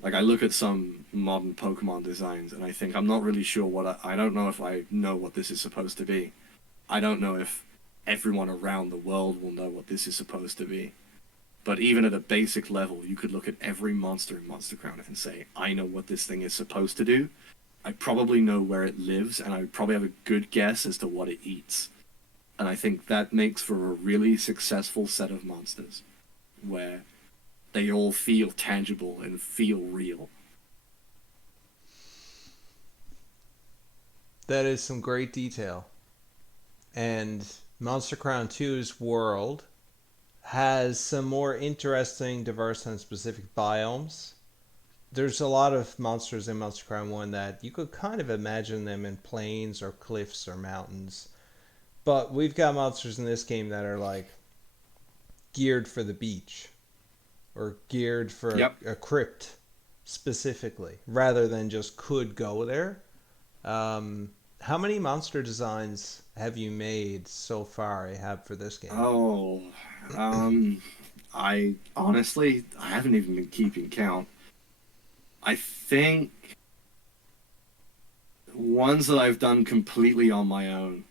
Like, I look at some modern Pokemon designs and I think I'm not really sure I don't know if I know what this is supposed to be. I don't know if everyone around the world will know what this is supposed to be. But even at a basic level, you could look at every monster in Monster Crown and say, I know what this thing is supposed to do. I probably know where it lives, and I probably have a good guess as to what it eats. And I think that makes for a really successful set of monsters, where they all feel tangible and feel real. That is some great detail. And Monster Crown 2's world has some more interesting, diverse, and specific biomes. There's a lot of monsters in Monster Crown 1 that you could kind of imagine them in plains or cliffs or mountains. But we've got monsters in this game that are like geared for the beach or geared for Yep. a crypt specifically, rather than just could go there. How many monster designs have you made so far, AHAB, for this game? Oh, I honestly, I haven't even been keeping count. I think ones that I've done completely on my own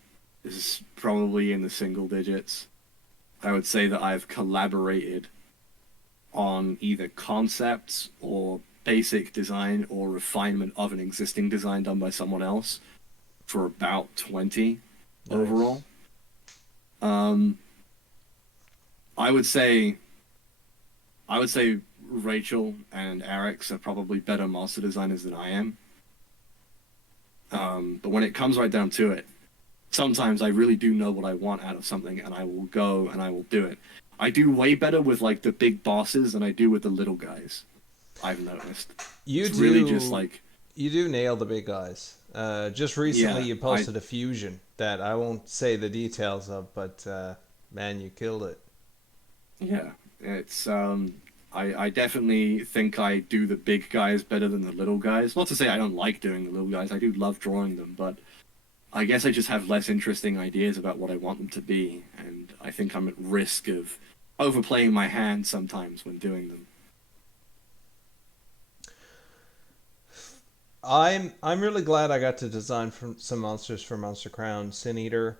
is probably in the single digits. I would say that I've collaborated on either concepts or basic design or refinement of an existing design done by someone else for about 20 Nice. overall. I would say Rachel and Eric's are probably better monster designers than I am. But when it comes right down to it, sometimes I really do know what I want out of something, and I will go and I will do it. I do way better with like the big bosses than I do with the little guys. I've noticed. It's really just like You do nail the big guys. Just recently, Yeah, you posted a fusion that I won't say the details of, but man, you killed it. yeah, it's I definitely think I do the big guys better than the little guys. Not to say I don't like doing the little guys. I do love drawing them, but I guess I just have less interesting ideas about what I want them to be, and I think I'm at risk of overplaying my hand sometimes when doing them. I'm really glad I got to design some monsters for Monster Crown Sin Eater.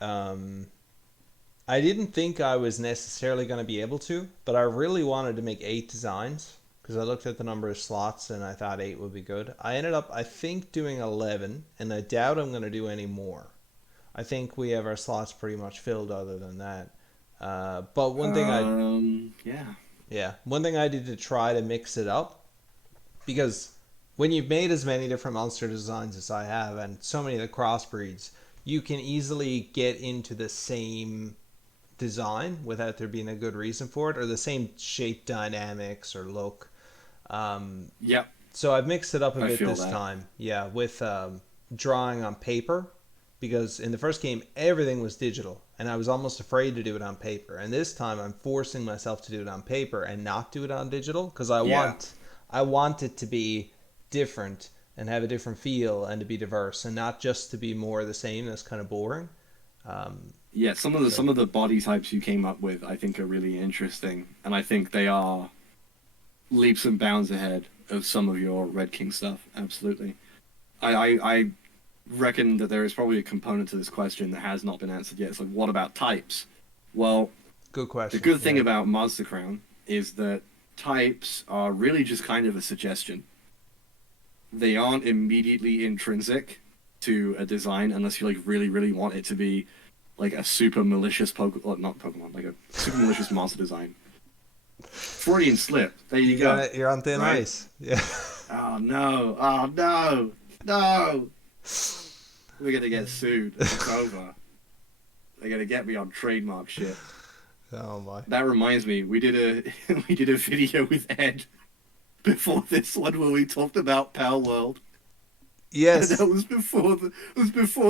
I didn't think I was necessarily going to be able to, but I really wanted to make 8 designs because I looked at the number of slots and I thought 8 would be good. I ended up, I think, doing 11, and I doubt I'm going to do any more. I think we have our slots pretty much filled other than that. But one thing I did to try to mix it up, because when you've made as many different monster designs as I have and so many of the crossbreeds, you can easily get into the same design without there being a good reason for it, or the same shape dynamics or look. Yep. So I've mixed it up a I bit feel this that. time. Yeah, with drawing on paper, because in the first game everything was digital and I was almost afraid to do it on paper. And this time I'm forcing myself to do it on paper and not do it on digital because Yeah. I want it to be different and have a different feel and to be diverse and not just to be more of the same. That's kind of boring. Yeah, So some of the body types you came up with I think are really interesting, and I think they are leaps and bounds ahead of some of your Red King stuff. Absolutely. I reckon that there is probably a component to this question that has not been answered yet. It's like, what about types? Well, good the question. good thing Yeah. about Monster Crown is that types are really just kind of a suggestion. They aren't immediately intrinsic to a design unless you like really, really want it to be like a super malicious not Pokemon, like a super malicious monster design. Freudian slip. There you go. You're on thin Right? ice. Yeah. Oh no! Oh no! No! We're gonna get sued. It's over. They're gonna get me on trademark shit. Oh my. That reminds me, we did a we did a video with Ed before this one where we talked about Pal World. And Yes. that was before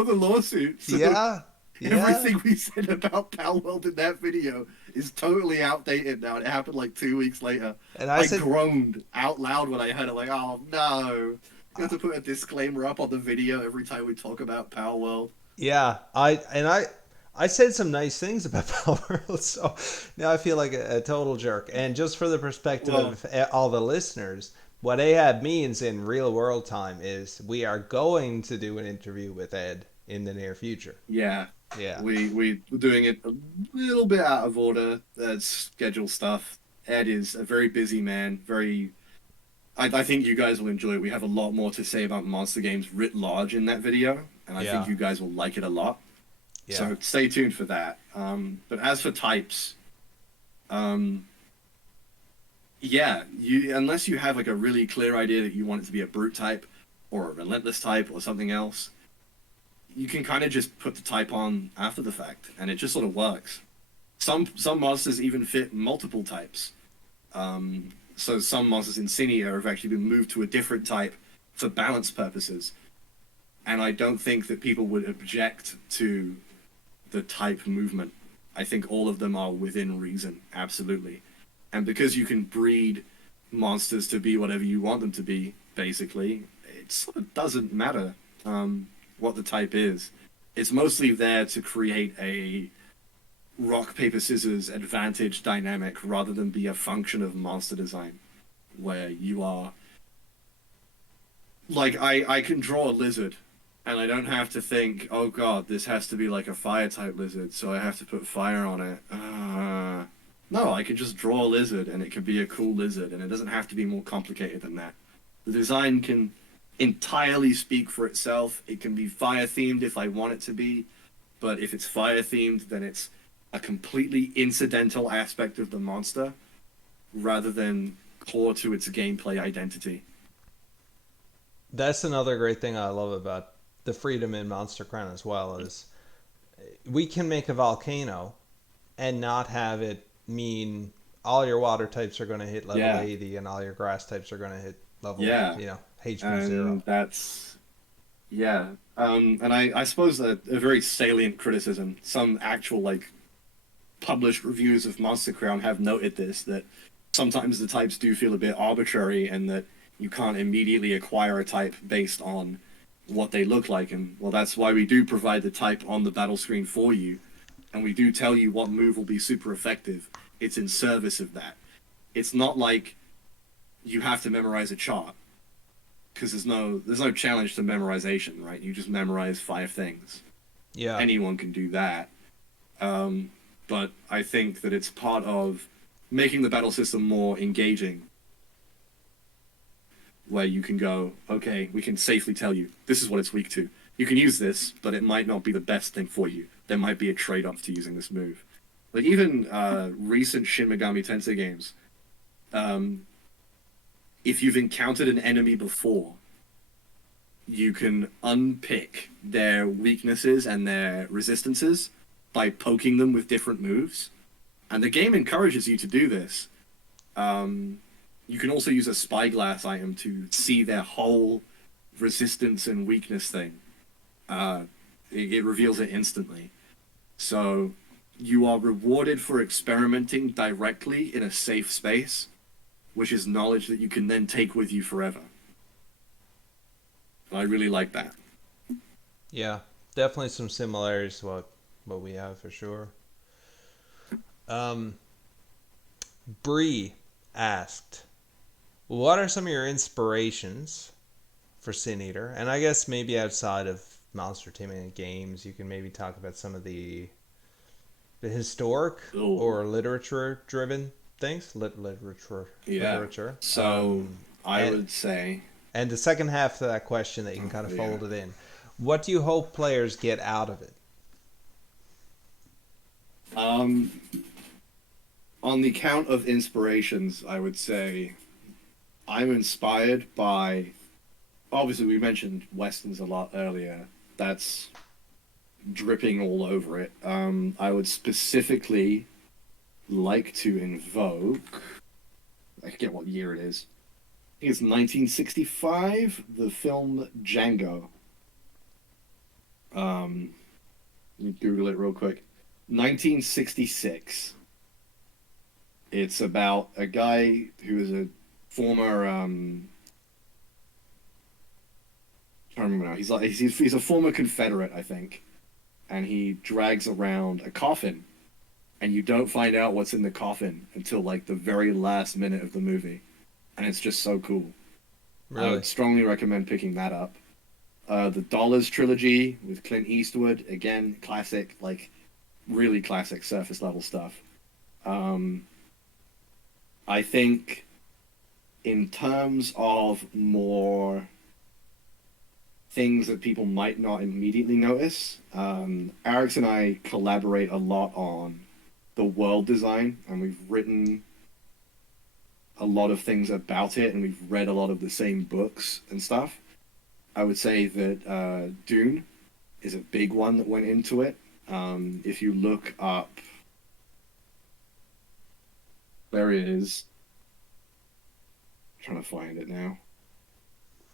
the lawsuit. So Yeah. Yeah. everything we said about Pal World in that video is totally outdated now. It happened like 2 weeks later. And I I said, groaned out loud when I heard it, like, oh no. You have to put a disclaimer up on the video every time we talk about Pal World. yeah, I said some nice things about Power World, so now I feel like a total jerk. And just for the perspective Well, of all the listeners, what AHAB means in real world time is we are going to do an interview with Ed in the near future. yeah. Yeah. We're doing it a little bit out of order. That's schedule stuff. Ed is a very busy man. I think you guys will enjoy it. We have a lot more to say about monster games writ large in that video, and I think Yeah. you guys will like it a lot. Yeah. So stay tuned for that. But as for types, um, yeah, you unless you have like a really clear idea that you want it to be a brute type or a relentless type or something else, you can kind of just put the type on after the fact, and it just sort of works. Some monsters even fit multiple types. So some monsters in Cinia have actually been moved to a different type for balance purposes, and I don't think that people would object to the type movement. I think all of them are within reason, absolutely. And because you can breed monsters to be whatever you want them to be, basically, it sort of doesn't matter what the type is. It's mostly there to create a rock, paper, scissors advantage dynamic rather than be a function of monster design, where you are. Like, I can draw a lizard, and I don't have to think, oh god, this has to be like a fire type lizard, so I have to put fire on it. No, I can just draw a lizard, and it can be a cool lizard, and it doesn't have to be more complicated than that. The design can entirely speak for itself. It can be fire themed if I want it to be, but if it's fire themed, then it's a completely incidental aspect of the monster rather than core to its gameplay identity. That's another great thing I love about the freedom in Monster Crown as well is we can make a volcano and not have it mean all your water types are going to hit level Yeah, 80 and all your grass types are going to hit level, yeah, HP 0. and that's yeah. And I suppose a very salient criticism. Some actual like published reviews of Monster Crown have noted this that sometimes the types do feel a bit arbitrary and that you can't immediately acquire a type based on what they look like. And well, that's why we do provide the type on the battle screen for you, and we do tell you what move will be super effective. It's in service of that. It's not like you have to memorize a chart because there's no challenge to memorization, right? You just memorize 5 things. Yeah. Anyone can do that. But I think that it's part of making the battle system more engaging, where you can go, okay, we can safely tell you this is what it's weak to. You can use this, but it might not be the best thing for you. There might be a trade-off to using this move. Like even recent Shin Megami Tensei games, if you've encountered an enemy before, you can unpick their weaknesses and their resistances by poking them with different moves. And the game encourages you to do this. You can also use a spyglass item to see their whole resistance and weakness thing. It reveals it instantly. So you are rewarded for experimenting directly in a safe space, which is knowledge that you can then take with you forever. I really like that. Yeah. Definitely some similarities to what we have for sure. Um, Bree asked, what are some of your inspirations for Sin Eater? And I guess maybe outside of Monster Taming games, you can maybe talk about some of the historic Ooh. or literature driven things. Yeah. Literature. So I and, would say, and the second half to that question that you can kind of yeah. fold it in. What do you hope players get out of it? On the count of inspirations, I would say I'm inspired by. Obviously, we mentioned westerns a lot earlier. That's dripping all over it. I would specifically like to invoke. I forget what year it is. I think it's 1965. The film Django. You Google it real quick. 1966. It's about a guy who is a former I don't remember now. He's a former Confederate, I think, and he drags around a coffin, and you don't find out what's in the coffin until like the very last minute of the movie, and it's just so cool. I Really? would strongly recommend picking that up. The Dollars trilogy with Clint Eastwood, again, classic, like really classic surface level stuff. Um, I think in terms of more things that people might not immediately notice, Alex and I collaborate a lot on the world design, and we've written a lot of things about it, and we've read a lot of the same books and stuff. I would say that Dune is a big one that went into it. If you look up, there it is. I'm trying to find it now.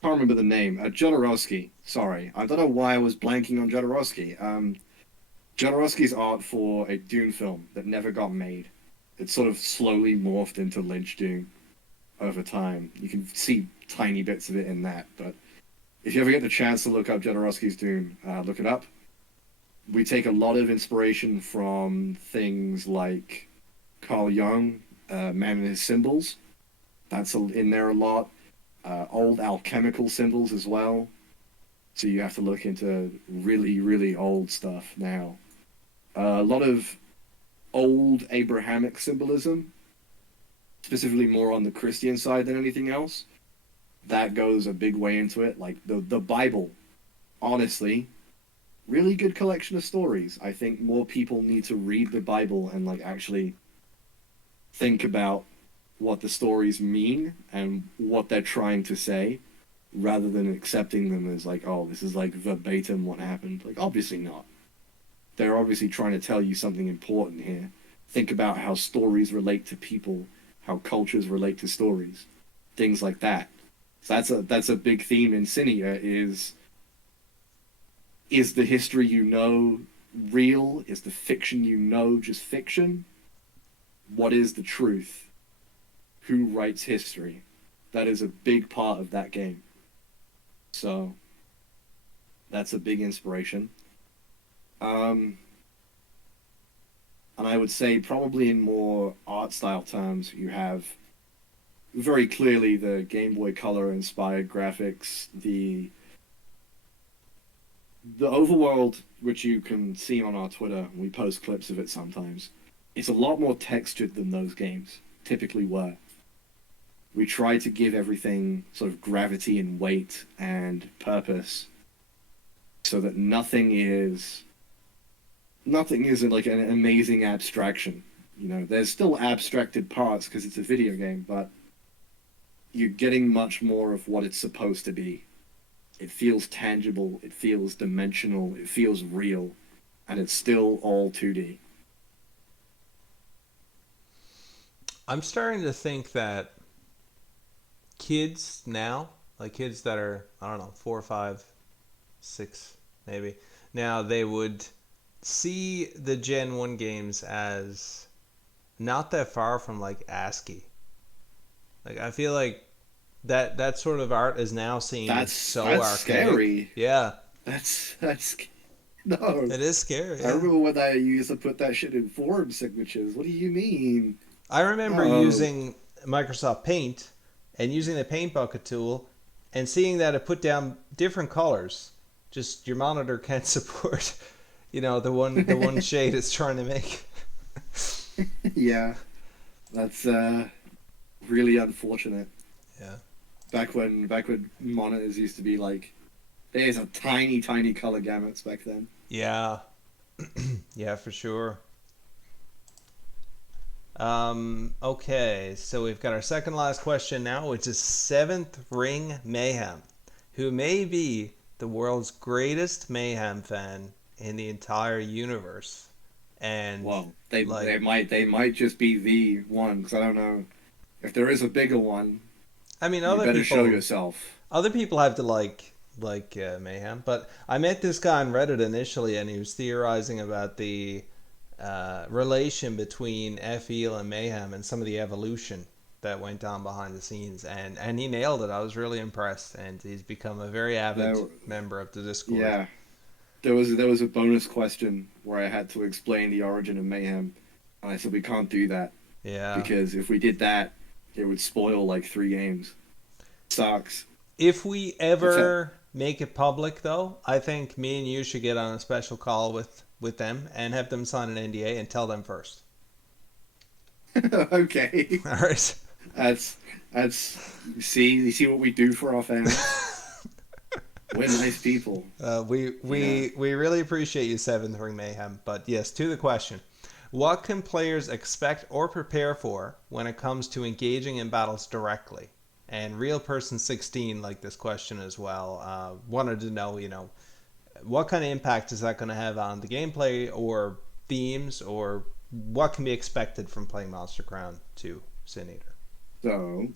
Can't remember the name. Jodorowsky. Sorry, I don't know why I was blanking on Jodorowsky. Jodorowsky's art for a Dune film that never got made. It sort of slowly morphed into Lynch Dune over time. You can see tiny bits of it in that, but if you ever get the chance to look up Jodorowsky's Dune, look it up. We take a lot of inspiration from things like Carl Jung, Man and His Symbols. That's in there a lot. Old alchemical symbols as well. So you have to look into really, really old stuff now. A lot of old Abrahamic symbolism, specifically more on the Christian side than anything else. That goes a big way into it. Like the Bible, honestly, really good collection of stories. I think more people need to read the Bible and like actually think about what the stories mean and what they're trying to say, rather than accepting them as like, oh, this is like verbatim what happened. Like, obviously not. They're obviously trying to tell you something important here. Think about how stories relate to people, how cultures relate to stories, things like that. So that's a big theme in Cinea is the history you know real? Is the fiction you know just fiction? What is the truth? Who writes history? That is a big part of that game. So that's a big inspiration. And I would say probably in more art style terms, you have very clearly the Game Boy Color inspired graphics, the overworld, which you can see on our Twitter. We post clips of it sometimes. It's a lot more textured than those games typically were. We try to give everything sort of gravity and weight and purpose, so that nothing isn't like an amazing abstraction. You know, there's still abstracted parts because it's a video game, but you're getting much more of what it's supposed to be. It feels tangible, it feels dimensional, it feels real, and it's still all 2D. I'm starting to think that kids now, like kids that are, I don't know, 4, 5, 6, maybe, now they would see the Gen 1 games as not that far from like ASCII. Like I feel like that sort of art is now seen as so That's archaic. scary. Yeah, That's no. it is scary. I Yeah. remember when I used to put that shit in forum signatures. What do you mean? I remember Oh, using Microsoft Paint and using the paint bucket tool and seeing that it put down different colors. Just your monitor can't support, the one shade it's trying to make. yeah. That's really unfortunate. Yeah. Back when monitors used to be like, there's a tiny color gamuts back then. Yeah. Yeah, for sure. Okay, so we've got our second last question now, which is Seventh Ring Mayhem, who may be the world's greatest Mayhem fan in the entire universe. And Well, like, they might just be the one, because I don't know if there is a bigger one. I mean, You better show yourself. other people have to like Mayhem, but I met this guy on Reddit initially, and he was theorizing about the relation between FEL and Mayhem and some of the evolution that went on behind the scenes, and he nailed it. I was really impressed, and he's become a very avid member of the Discord. Yeah, there was a bonus question where I had to explain the origin of Mayhem, and I said we can't do that Yeah. because if we did that, it would spoil like 3 games. Sucks. If we ever make it public though. I think me and you should get on a special call with them and have them sign an NDA and tell them first. Okay. All right. That's you see what we do for our fans. We're nice people. We really appreciate you, Seventh Ring Mayhem. But yes, to the question. What can players expect or prepare for when it comes to engaging in battles directly? And Real Person 16 like this question as well. Wanted to know, what kind of impact is that going to have on the gameplay or themes, or what can be expected from playing Monster Crown 2 Sin Eater? So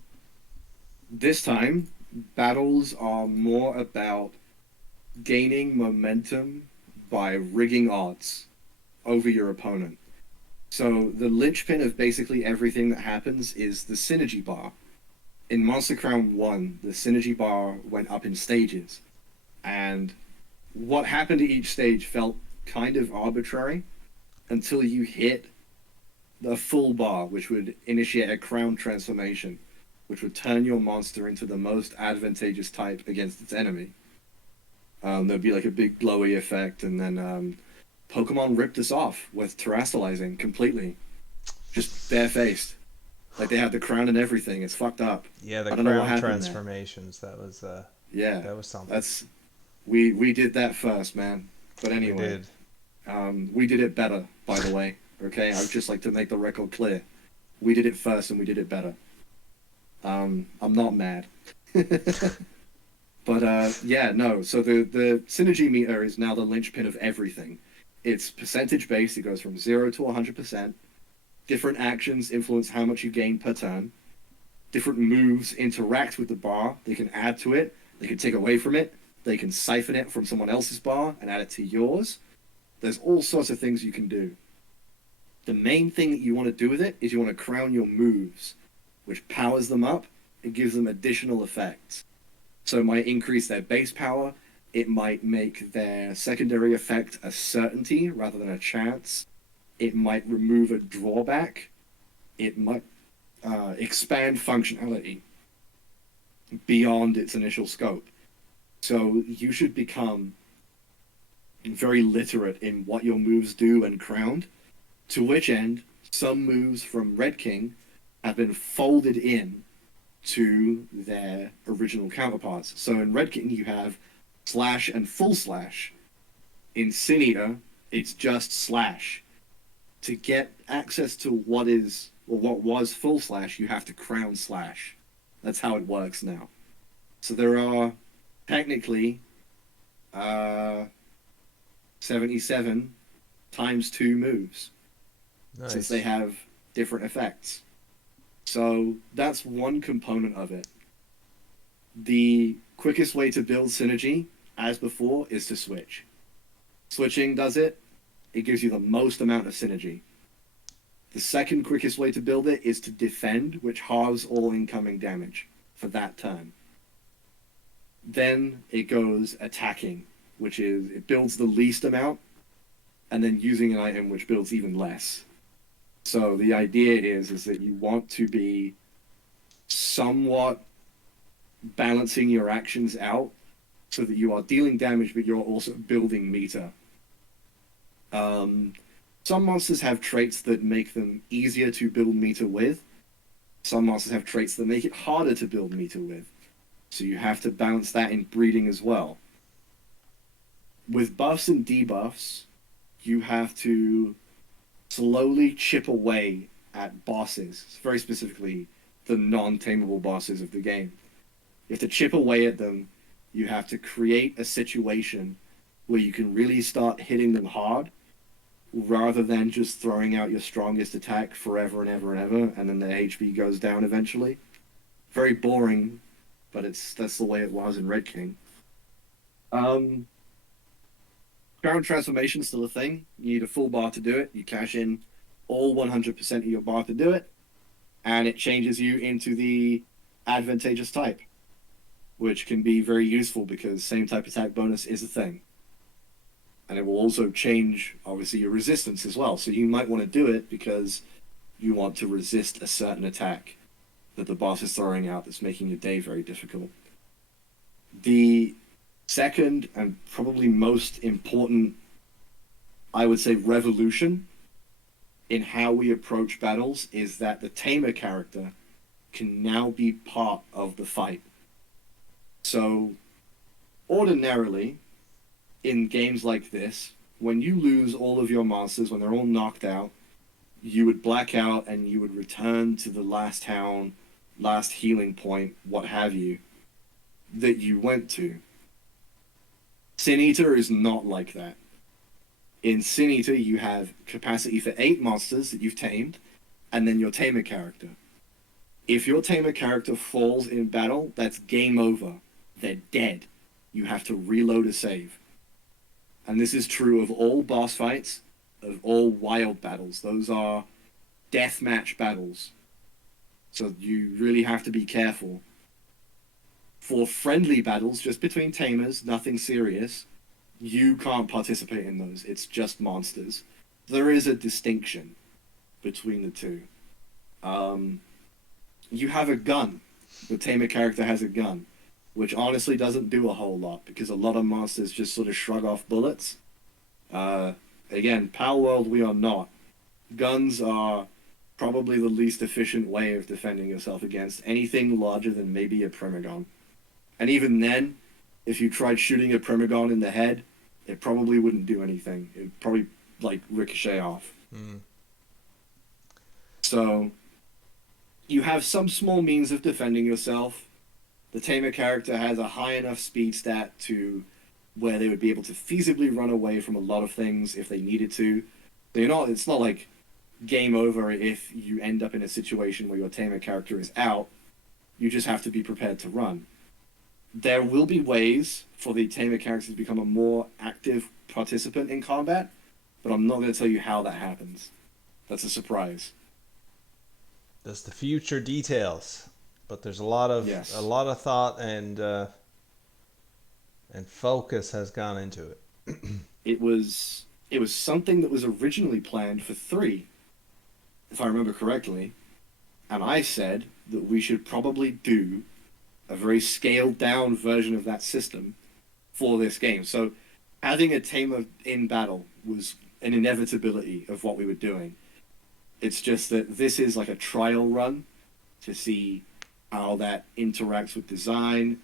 this time, battles are more about gaining momentum by rigging odds over your opponent. So the linchpin of basically everything that happens is the synergy bar. In Monster Crown 1, the synergy bar went up in stages. And what happened at each stage felt kind of arbitrary until you hit the full bar, which would initiate a crown transformation, which would turn your monster into the most advantageous type against its enemy. There'd be like a big glowy effect, and then Pokemon ripped us off with terastallizing completely. Just barefaced. Like they had the crown and everything. It's fucked up. Yeah, the I don't know what crown happened transformations. Yeah, that was something. that's we did that first, man. But We anyway, did. we did it better, by the way. Okay, I would just like to make the record clear. We did it first, and we did it better. I'm not mad. But yeah, no. So the synergy meter is now the linchpin of everything. It's percentage based. It goes from 0 to 100%. Different actions influence how much you gain per turn. Different moves interact with the bar. They can add to it. They can take away from it. They can siphon it from someone else's bar and add it to yours. There's all sorts of things you can do. The main thing that you want to do with it is you want to crown your moves, which powers them up and gives them additional effects. So it might increase their base power. It might make their secondary effect a certainty rather than a chance. It might remove a drawback. It might expand functionality beyond its initial scope. So you should become very literate in what your moves do and crowned, to which end some moves from Red King have been folded in to their original counterparts. So in Red King you have slash and full slash. In Sin Eater, it's just slash. To get access to what was full slash, you have to crown slash. That's how it works now. So there are technically 77 times 2 moves, Nice. since they have different effects. So that's one component of it. The quickest way to build synergy, as before, is to switch. Switching does it. It gives you the most amount of synergy. The second quickest way to build it is to defend, which halves all incoming damage for that turn. Then it goes attacking, which is it builds the least amount, and then using an item which builds even less. So the idea is that you want to be somewhat balancing your actions out so that you are dealing damage, but you're also building meter. Some monsters have traits that make them easier to build meter with. Some monsters have traits that make it harder to build meter with. So you have to balance that in breeding as well. With buffs and debuffs, you have to slowly chip away at bosses, very specifically the non-tameable bosses of the game. You have to chip away at them. You have to create a situation where you can really start hitting them hard, rather than just throwing out your strongest attack forever and ever and ever, and then their HP goes down eventually. Very boring, but that's the way it was in Red King. Crown transformation is still a thing. You need a full bar to do it. You cash in all 100% of your bar to do it, and it changes you into the advantageous type, which can be very useful because same type attack bonus is a thing. And it will also change, obviously, your resistance as well. So you might want to do it because you want to resist a certain attack that the boss is throwing out that's making your day very difficult. The second and probably most important, I would say, revolution in how we approach battles is that the tamer character can now be part of the fight. So, ordinarily, in games like this, when you lose all of your monsters, when they're all knocked out, you would black out and you would return to the last town, last healing point, what have you, that you went to. Sin Eater is not like that. In Sin Eater, you have capacity for 8 monsters that you've tamed, and then your tamer character. If your tamer character falls in battle, that's game over. They're dead. You have to reload a save. And this is true of all boss fights, of all wild battles. Those are deathmatch battles. So you really have to be careful. For friendly battles, just between tamers, nothing serious, you can't participate in those. It's just monsters. There is a distinction between the two. You have a gun. The tamer character has a gun, which honestly doesn't do a whole lot because a lot of monsters just sort of shrug off bullets. Again, Pal World, we are not. Guns are probably the least efficient way of defending yourself against anything larger than maybe a Primagon. And even then, if you tried shooting a Primagon in the head, it probably wouldn't do anything. It would probably, like, ricochet off. Mm. So, you have some small means of defending yourself. The tamer character has a high enough speed stat to where they would be able to feasibly run away from a lot of things if they needed to. So it's not like game over if you end up in a situation where your tamer character is out. You just have to be prepared to run. There will be ways for the tamer character to become a more active participant in combat, but I'm not going to tell you how that happens. That's a surprise. That's the future details, but there's a lot of thought and focus has gone into it. It was something that was originally planned for 3, if I remember correctly, and I said that we should probably do a very scaled down version of that system for this game. So having a tamer in battle was an inevitability of what we were doing. It's just that this is like a trial run to see how that interacts with design,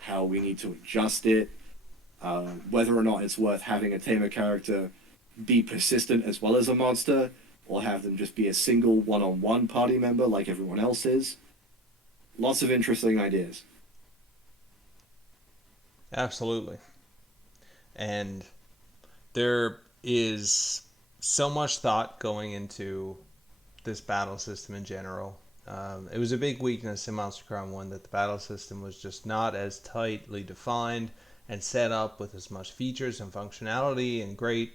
how we need to adjust it, whether or not it's worth having a tamer character be persistent as well as a monster, or have them just be a single one-on-one party member like everyone else is. Lots of interesting ideas. Absolutely. And there is so much thought going into this battle system in general. It was a big weakness in Monster Crown 1 that the battle system was just not as tightly defined and set up with as much features and functionality and great,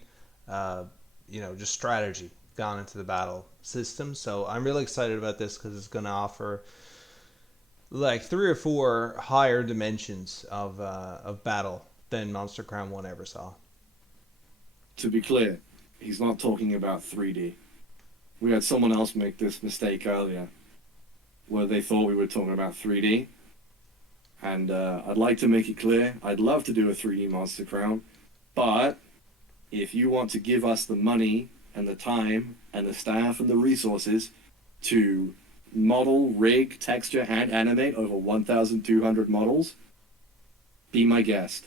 just strategy gone into the battle system. So I'm really excited about this because it's going to offer like 3 or 4 higher dimensions of battle than Monster Crown 1 ever saw. To be clear, he's not talking about 3D. We had someone else make this mistake earlier, where they thought we were talking about 3D. And I'd like to make it clear, I'd love to do a 3D Monster Crown, but if you want to give us the money and the time and the staff and the resources to model, rig, texture, and animate over 1,200 models, be my guest.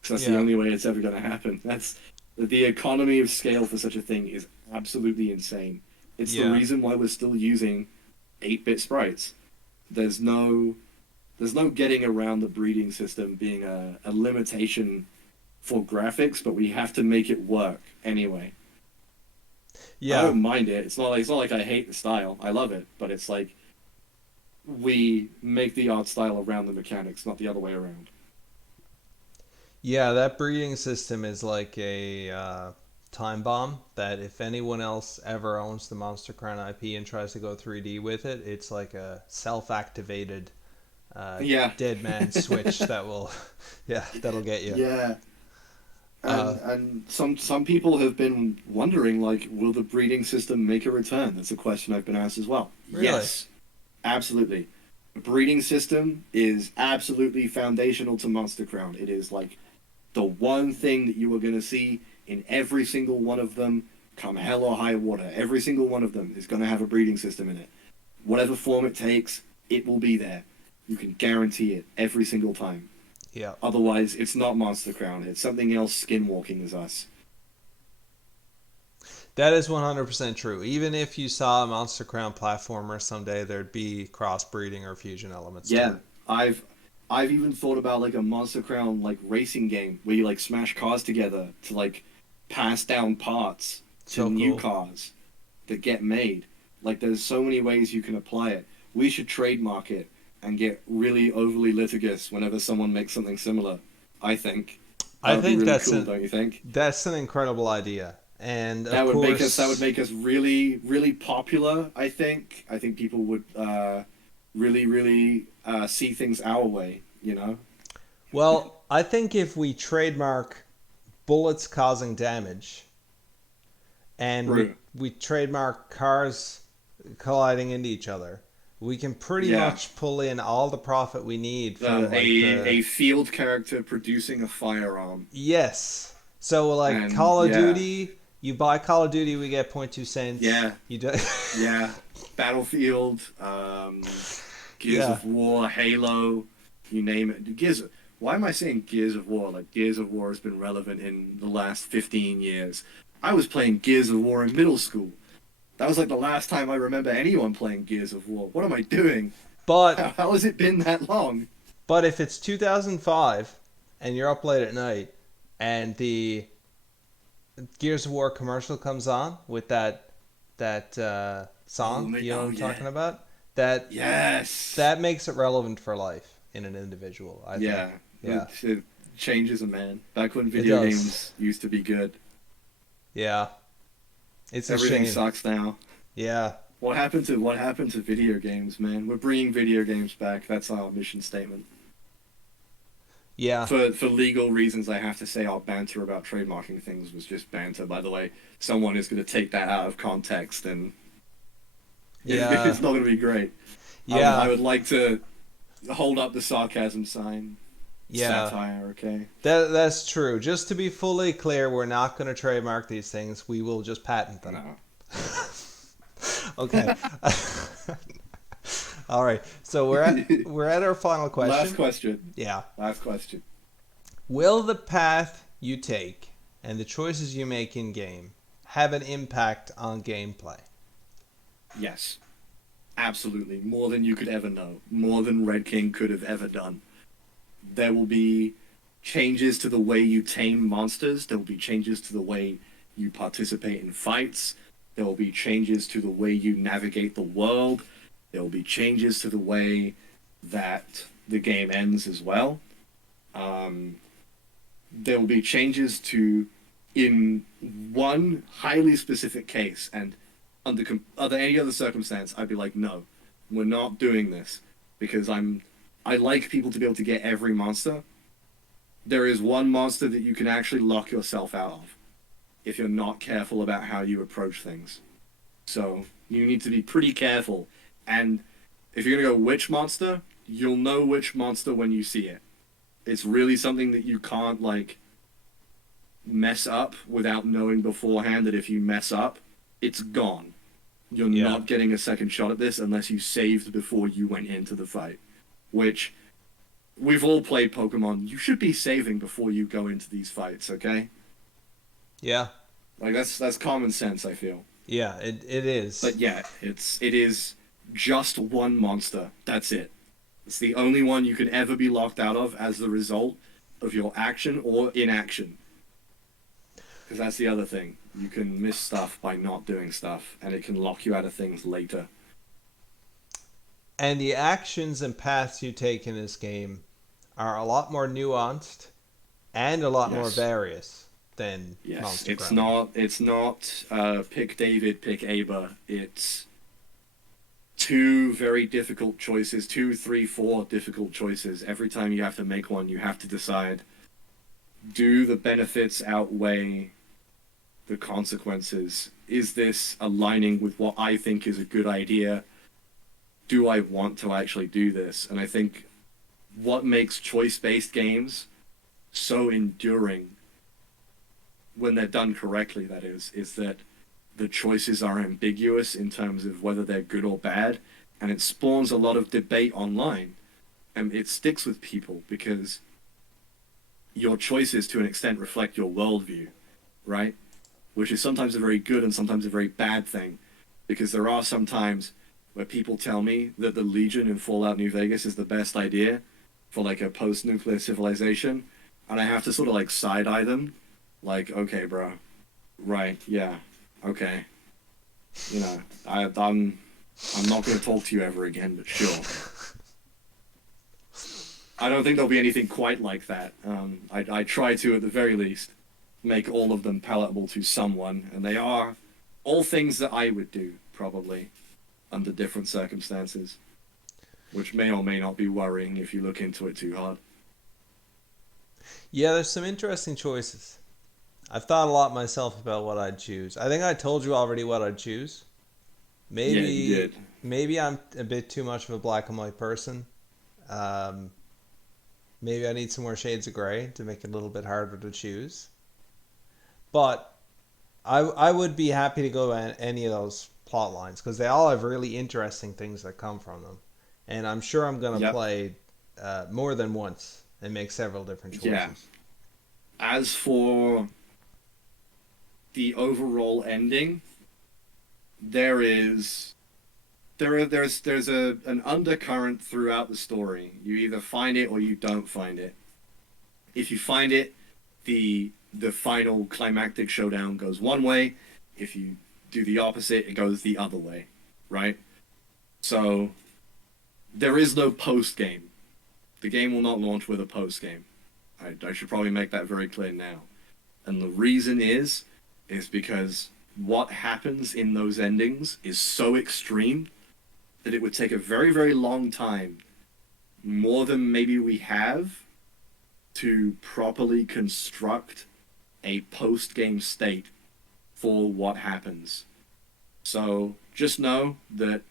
Because that's the only way it's ever going to happen. That's the economy of scale for such a thing is absolutely insane. It's the reason why we're still using 8-bit sprites. There's no getting around the breeding system being a limitation for graphics, but we have to make it work anyway. Yeah. I don't mind it. It's not like I hate the style. I love it, but it's like we make the art style around the mechanics, not the other way around. Yeah, that breeding system is like a time bomb that if anyone else ever owns the Monster Crown IP and tries to go 3D with it, it's like a self-activated dead man switch that'll get you. Yeah. And some people have been wondering, like, will the breeding system make a return? That's a question I've been asked as well. Really? Yes, absolutely. The breeding system is absolutely foundational to Monster Crown. It is like The one thing that you are going to see in every single one of them, come hell or high water, every single one of them is going to have a breeding system in it. Whatever form it takes, it will be there. You can guarantee it every single time. Yeah. Otherwise, it's not Monster Crown. It's something else skinwalking as us. That is 100% true. Even if you saw a Monster Crown platformer someday, there'd be crossbreeding or fusion elements to Yeah, it. I've even thought about like a Monster Crown like racing game where you like smash cars together to like pass down parts to So new cool. cars that get made. Like there's so many ways you can apply it. We should trademark it and get really overly litigious whenever someone makes something similar. I think that I would be think really cool, don't you think? that's an incredible idea. And of That would course, make us really really popular. I think people would really see things our way. You know. well, I think if we trademark bullets causing damage and True. we trademark cars colliding into each other, we can pretty Yeah. much pull in all the profit we need from like the A field character producing a firearm, yes. So like and Call of yeah, Duty, you buy Call of Duty, we get point 0.2 cents. yeah, You do yeah. Battlefield, Gears yeah. of War, Halo, you name it. Gears. Why am I saying Gears of War? Like Gears of War has been relevant in the last 15 years. I was playing Gears of War in middle school. That was like the last time I remember anyone playing Gears of War. What am I doing? But How has it been that long? but if it's 2005 and you're up late at night and the Gears of War commercial comes on with that song, you know what I'm Yeah. talking about? That Yes. that makes it relevant for life in an individual, I think. Yeah. Yeah. It changes a man. Back when It video does. games used to be good. Yeah. It's a Everything shame. sucks now. Yeah. What happened to video games, man? We're bringing video games back. That's our mission statement. Yeah. For legal reasons, I have to say our banter about trademarking things was just banter. By the way, someone is going to take that out of context, and Yeah. it's not going to be great. Yeah. I would like to hold up the sarcasm sign. Yeah. Satire, okay? That's true. Just to be fully clear, we're not going to trademark these things. We will just patent them. No. Okay. All right. So we're at our final question. Last question. Yeah. Last question. Will the path you take and the choices you make in game have an impact on gameplay? Yes. Absolutely. More than you could ever know. More than Red King could have ever done. There will be changes to the way you tame monsters. There will be changes to the way you participate in fights. There will be changes to the way you navigate the world. There will be changes to the way that the game ends as well. There will be changes to, in one highly specific case, and under any other circumstance, I'd be like, no, we're not doing this because I like people to be able to get every monster. There is one monster that you can actually lock yourself out of if you're not careful about how you approach things. So you need to be pretty careful. And if you're going to go which monster, you'll know which monster when you see it. It's really something that you can't, like, mess up without knowing beforehand that if you mess up, it's gone. You're Yeah. not getting a second shot at this unless you saved before you went into the fight. Which, we've all played Pokemon. You should be saving before you go into these fights, okay? Yeah. Like, that's common sense, I feel. Yeah, it is. But yeah, it is just one monster. That's it. It's the only one you could ever be locked out of as the result of your action or inaction. Because that's the other thing. You can miss stuff by not doing stuff, and it can lock you out of things later. And the actions and paths you take in this game are a lot more nuanced and a lot more Yes. various than Yes, Monster it's Crown. not pick David, pick Aber. It's two very difficult choices, two, three, four difficult choices. Every time you have to make one, you have to decide, do the benefits outweigh the consequences? Is this aligning with what I think is a good idea? Do I want to actually do this? And I think what makes choice-based games so enduring when they're done correctly, that is that the choices are ambiguous in terms of whether they're good or bad, and it spawns a lot of debate online, and it sticks with people because your choices to an extent reflect your worldview, right? Which is sometimes a very good and sometimes a very bad thing, because there are some times where people tell me that the Legion in Fallout New Vegas is the best idea for like a post-nuclear civilization, and I have to sort of like side-eye them, like, okay, bro, right, yeah, okay, you know, I'm not going to talk to you ever again, but sure. I don't think there'll be anything quite like that. I try to, at the very least, make all of them palatable to someone, and they are all things that I would do, probably, under different circumstances, which may or may not be worrying if you look into it too hard. Yeah, there's some interesting choices. I've thought a lot myself about what I'd choose. I think I told you already what I'd choose. Yeah, you Maybe did. maybe I'm a bit too much of a black and white person. Um, Maybe I need some more shades of gray to make it a little bit harder to choose. But I would be happy to go on any of those plot lines because they all have really interesting things that come from them, and I'm sure I'm gonna Yep. play more than once and make several different Yeah. choices. As for the overall ending, there is there's an undercurrent throughout the story. You either find it or you don't find it. If you find it, the final climactic showdown goes one way. If you do the opposite, it goes the other way, right? So there is no post game. The game will not launch with a post game. I should probably make that very clear now. And the reason is because what happens in those endings is so extreme that it would take a very, very long time, more than maybe we have, to properly construct a post game state for what happens. So just know that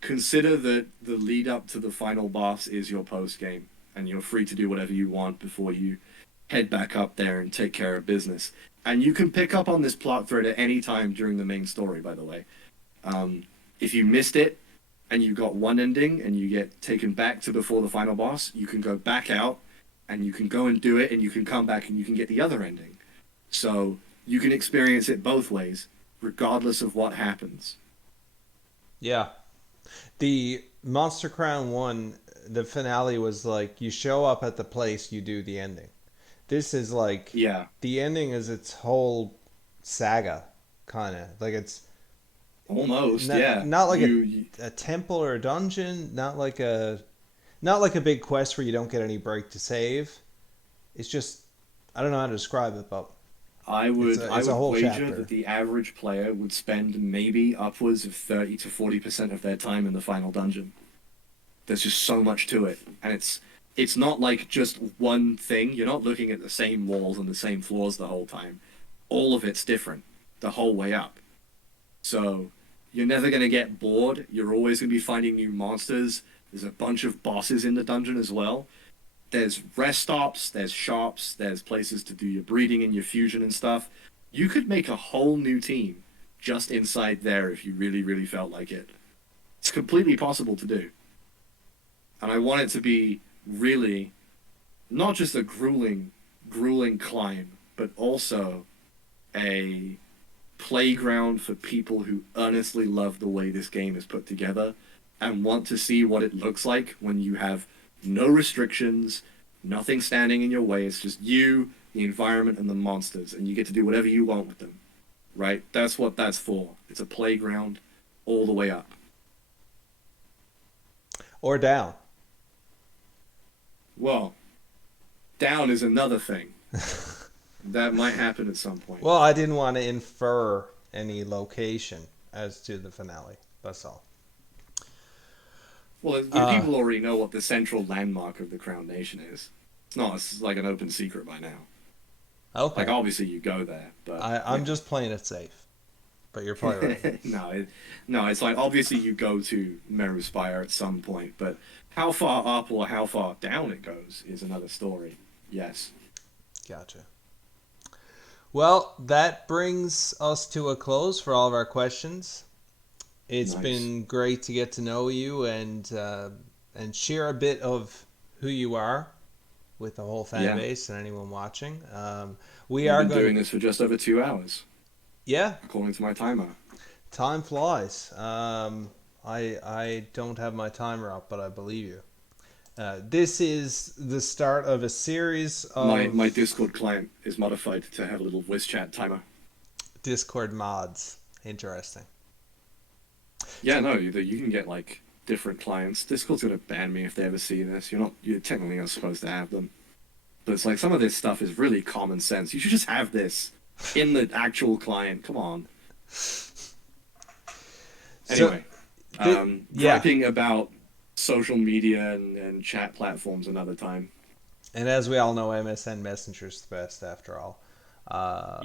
consider that the lead up to the final boss is your post game, and you're free to do whatever you want before you head back up there and take care of business. And you can pick up on this plot thread at any time during the main story, by the way. If you missed it and you got one ending and you get taken back to before the final boss, you can go back out and you can go and do it and you can come back and you can get the other ending. So you can experience it both ways, regardless of what happens. Yeah, the Monster Crown one, the finale was like you show up at the place, you do the ending. This is like Yeah, the ending is its whole saga, kind of like it's almost. Yeah, not like you a temple or a dungeon, not like a big quest where you don't get any break to save. It's just I don't know how to describe it, but I it's a would whole wager chapter. that the average player would spend maybe upwards of 30 to 40% of their time in the final dungeon. There's just so much to it, and it's not like just one thing. You're not looking at the same walls and the same floors the whole time. All of it's different the whole way up. So you're never going to get bored. You're always going to be finding new monsters. There's a bunch of bosses in the dungeon as well. There's rest stops, there's shops, there's places to do your breeding and your fusion and stuff. You could make a whole new team just inside there if you really, really felt like it. It's completely possible to do. And I want it to be really not just a grueling climb, but also a playground for people who earnestly love the way this game is put together and want to see what it looks like when you have no restrictions, nothing standing in your way. It's just you, the environment, and the monsters, and you get to do whatever you want with them. Right? That's what that's for. It's a playground all the way up. Or down. Well, down is another thing. That might happen at some point. Well, I didn't want to infer any location as to the finale. That's all. Well, Uh, people already know what the central landmark of the Crown Nation is. It's like an open secret by now. Like, okay. obviously you go there, but I'm just playing it safe. But you're probably right. no, no, it's like obviously you go to Meru Spire at some point, but how far up or how far down it goes is another story. Yes. Gotcha. Well, that brings us to a close for all of our questions. It's Nice. been great to get to know you and share a bit of who you are with the whole fan Yeah. base and anyone watching. We We've are been going doing to, this for just over 2 hours, yeah, according to my timer. time flies. I don't have my timer up, but I believe you. This is the start of a series My of Discord client is modified to have a little voice chat timer. Discord mods. Interesting. Yeah, no, you can get like different clients. Discord's gonna ban me if they ever see this. You're technically not supposed to have them. But it's like some of this stuff is really common sense. You should just have this in the actual client. Come on. Anyway, Yeah, griping about social media and chat platforms another time. and as we all know, MSN Messenger's the best after all.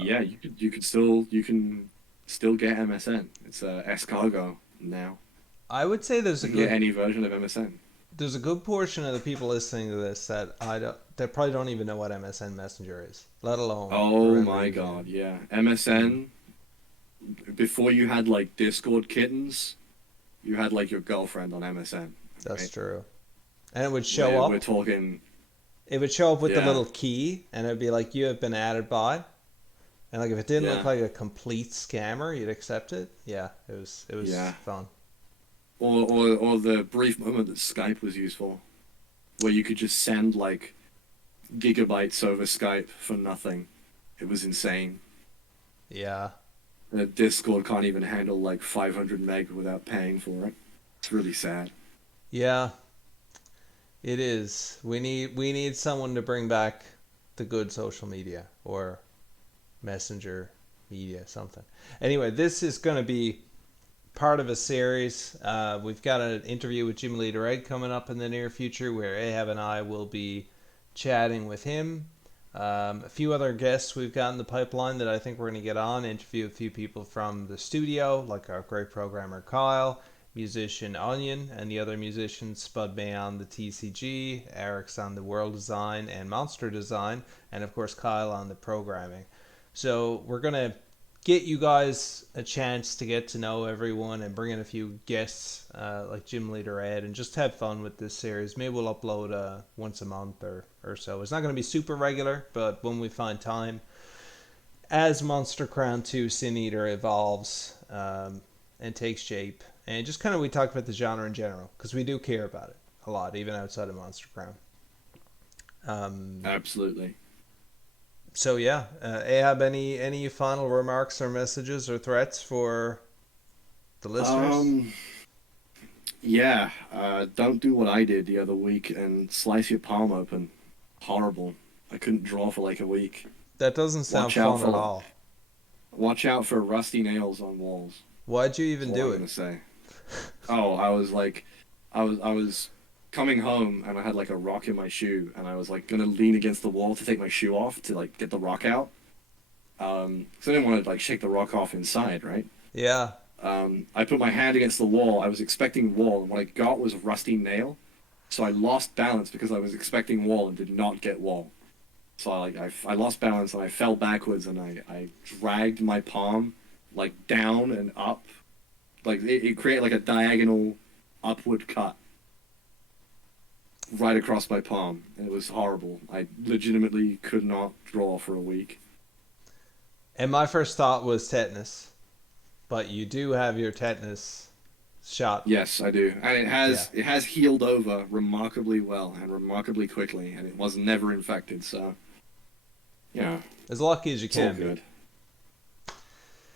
Yeah, you can still get MSN. It's escargot now. I would say You can get any version of MSN. there's a good portion of the people listening to this that probably don't even know what MSN Messenger is, let alone Oh remember my using god, it. yeah. MSN, before you had like Discord kittens, you had like your girlfriend on MSN. That's Right? true. And it would show We're up. talking, It would show up with the yeah, little key, and it'd be like you have been added by. And like if it didn't look yeah, like a complete scammer, you'd accept it. Yeah, it was yeah. fun. Or the brief moment that Skype was useful, where you could just send like gigabytes over Skype for nothing. It was insane. Yeah. Discord can't even handle like 500 meg without paying for it. It's really sad. Yeah, it is. We need someone to bring back the good social media or messenger media, something. Anyway, this is going to be part of a series. We've got an interview with Jim Leader Ed coming up in the near future where Ahab and I will be chatting with him. A few other guests we've got in the pipeline that I think we're going to get on, interview a few people from the studio, like our great programmer Kyle, musician Onion, and the other musicians, Spud May on the TCG, Eric's on the World Design and Monster Design, and of course Kyle on the programming. So we're going to get you guys a chance to get to know everyone and bring in a few guests like Gym Leader Ed and just have fun with this series. Maybe we'll upload once a month or so. It's not going to be super regular, but when we find time, as Monster Crown 2 Sin Eater evolves and takes shape, and just kind of we talk about the genre in general because we do care about it a lot, even outside of Monster Crown. Absolutely. So yeah, Ahab, any final remarks or messages or threats for the listeners? Yeah, don't do what I did the other week and slice your palm open. Horrible. I couldn't draw for like a week. That doesn't sound Watch out fun at for all. watch out for rusty nails on walls. Why'd you That's even all do I'm it? gonna say. Oh, I was coming home and I had like a rock in my shoe and I was like gonna lean against the wall to take my shoe off to like get the rock out. So I didn't want to like shake the rock off inside, right? Yeah. I put my hand against the wall. I was expecting wall, and what I got was rusty nail. So I lost balance because I was expecting wall and did not get wall. So I lost balance and I fell backwards and I dragged my palm like down and up. Like it created like a diagonal upward cut right across my palm. And it was horrible. I legitimately could not draw for a week. And my first thought was tetanus, but you do have your tetanus shot. Yes, I do. And it Yeah. has healed over remarkably well and remarkably quickly, and it was never infected, so yeah, As lucky as you it's all can be. good.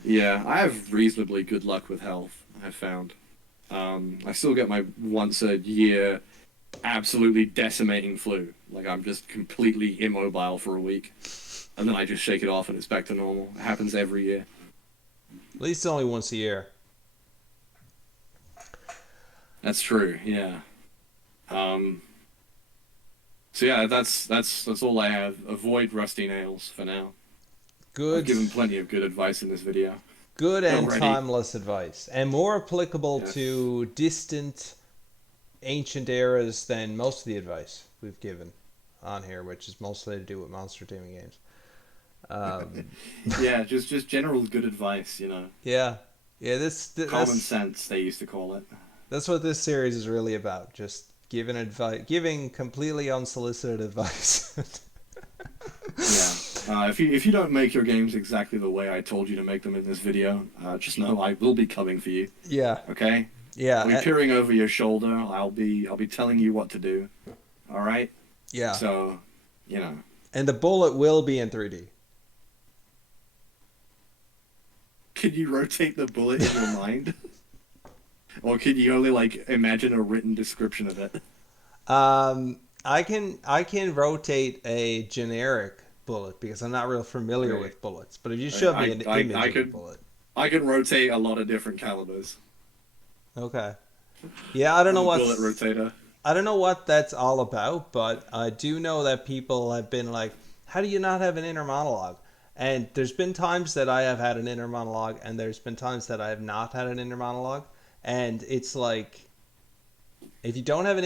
Yeah, I have reasonably good luck with health, I've found. I still get my once a year absolutely decimating flu. Like I'm just completely immobile for a week. And then I just shake it off and it's back to normal. It happens every year. At least only once a year. That's true, yeah. So yeah, that's all I have. Avoid rusty nails for now. I've Good, given plenty of good advice in this video good and already. timeless advice, and more applicable Yes. to distant, ancient eras than most of the advice we've given. on here, which is mostly to do with Monster Taming games. Um, Yeah, just general good advice, yeah, yeah. Common sense, they used to call it. That's what this series is really about. Just giving advice, giving completely unsolicited advice. Yeah. If you don't make your games exactly the way I told you to make them in this video, just know I will be coming for you. Yeah, Okay? yeah, I'll be peering over your shoulder. I'll be telling you what to do. All right? yeah. So, you know. And the bullet will be in 3D. Can you rotate the bullet in your mind? Or can you only like imagine a written description of it? I can rotate a generic bullet because I'm not real familiar Okay. with bullets. But if you show me an image I of a could bullet, I can rotate a lot of different calibers. okay. Yeah, I don't I'm know a bullet what's rotator. I don't know what that's all about, but I do know that people have been like, "How do you not have an inner monologue?" And there's been times that I have had an inner monologue, and there's been times that I have not had an inner monologue, and it's like if you don't have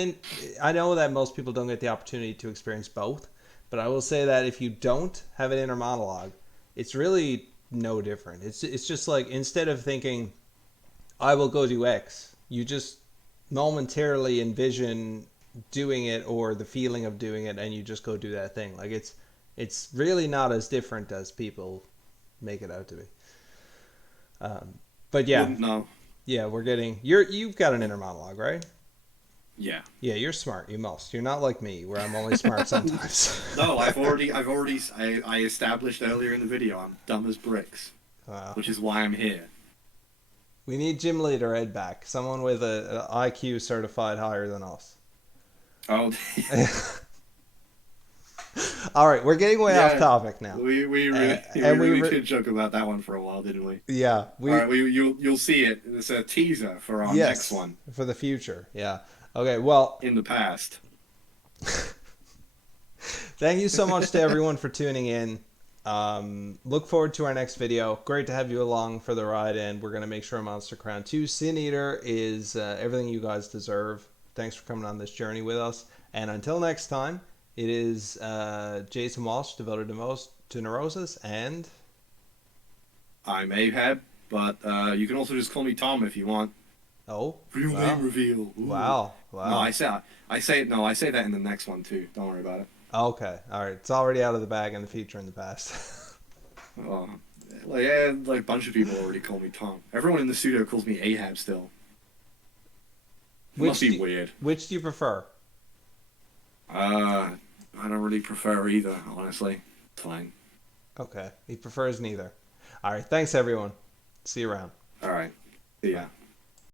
I know that most people don't get the opportunity to experience both, but I will say that if you don't have an inner monologue, it's really no different. It's just like instead of thinking I will go do X, you just momentarily envision doing it or the feeling of doing it, and you just go do that thing. Like it's really not as different as people make it out to be. But yeah, Wouldn't know. yeah, you've got an inner monologue, right? Yeah. Yeah, you're smart. You must. You're not like me, where I'm only smart sometimes. No, I established earlier in the video, I'm dumb as bricks, Wow. which is why I'm here. We need gym leader Ed back. Someone with a IQ certified higher than us. Oh, All right, we're getting way yeah. off topic now. We really, And we did joke about that one for a while, didn't we? Yeah, All right, you'll see it. It's a teaser for our next one for the future. Yeah. Okay. Well, in the past. thank you so much to everyone for tuning in. Look forward to our next video. Great to have you along for the ride, and we're gonna make sure Monster Crown 2 Sin Eater is everything you guys deserve. Thanks for coming on this journey with us, and until next time, it is Jason Walsh, devoted to neurosis, and I'm APE-AHAB, but you can also just call me Tom if you want. oh, Real wow. name reveal. Ooh. Wow, No, wow. I say that in the next one too. Don't worry about it. Okay, all right. It's already out of the bag in the future and the past. Like a bunch of people already call me Tom. Everyone in the studio calls me APE-AHAB still. It must be weird. Which do you prefer? I don't really prefer either, honestly. It's fine. Okay, he prefers neither. All right, thanks everyone. See you around. All right. See ya.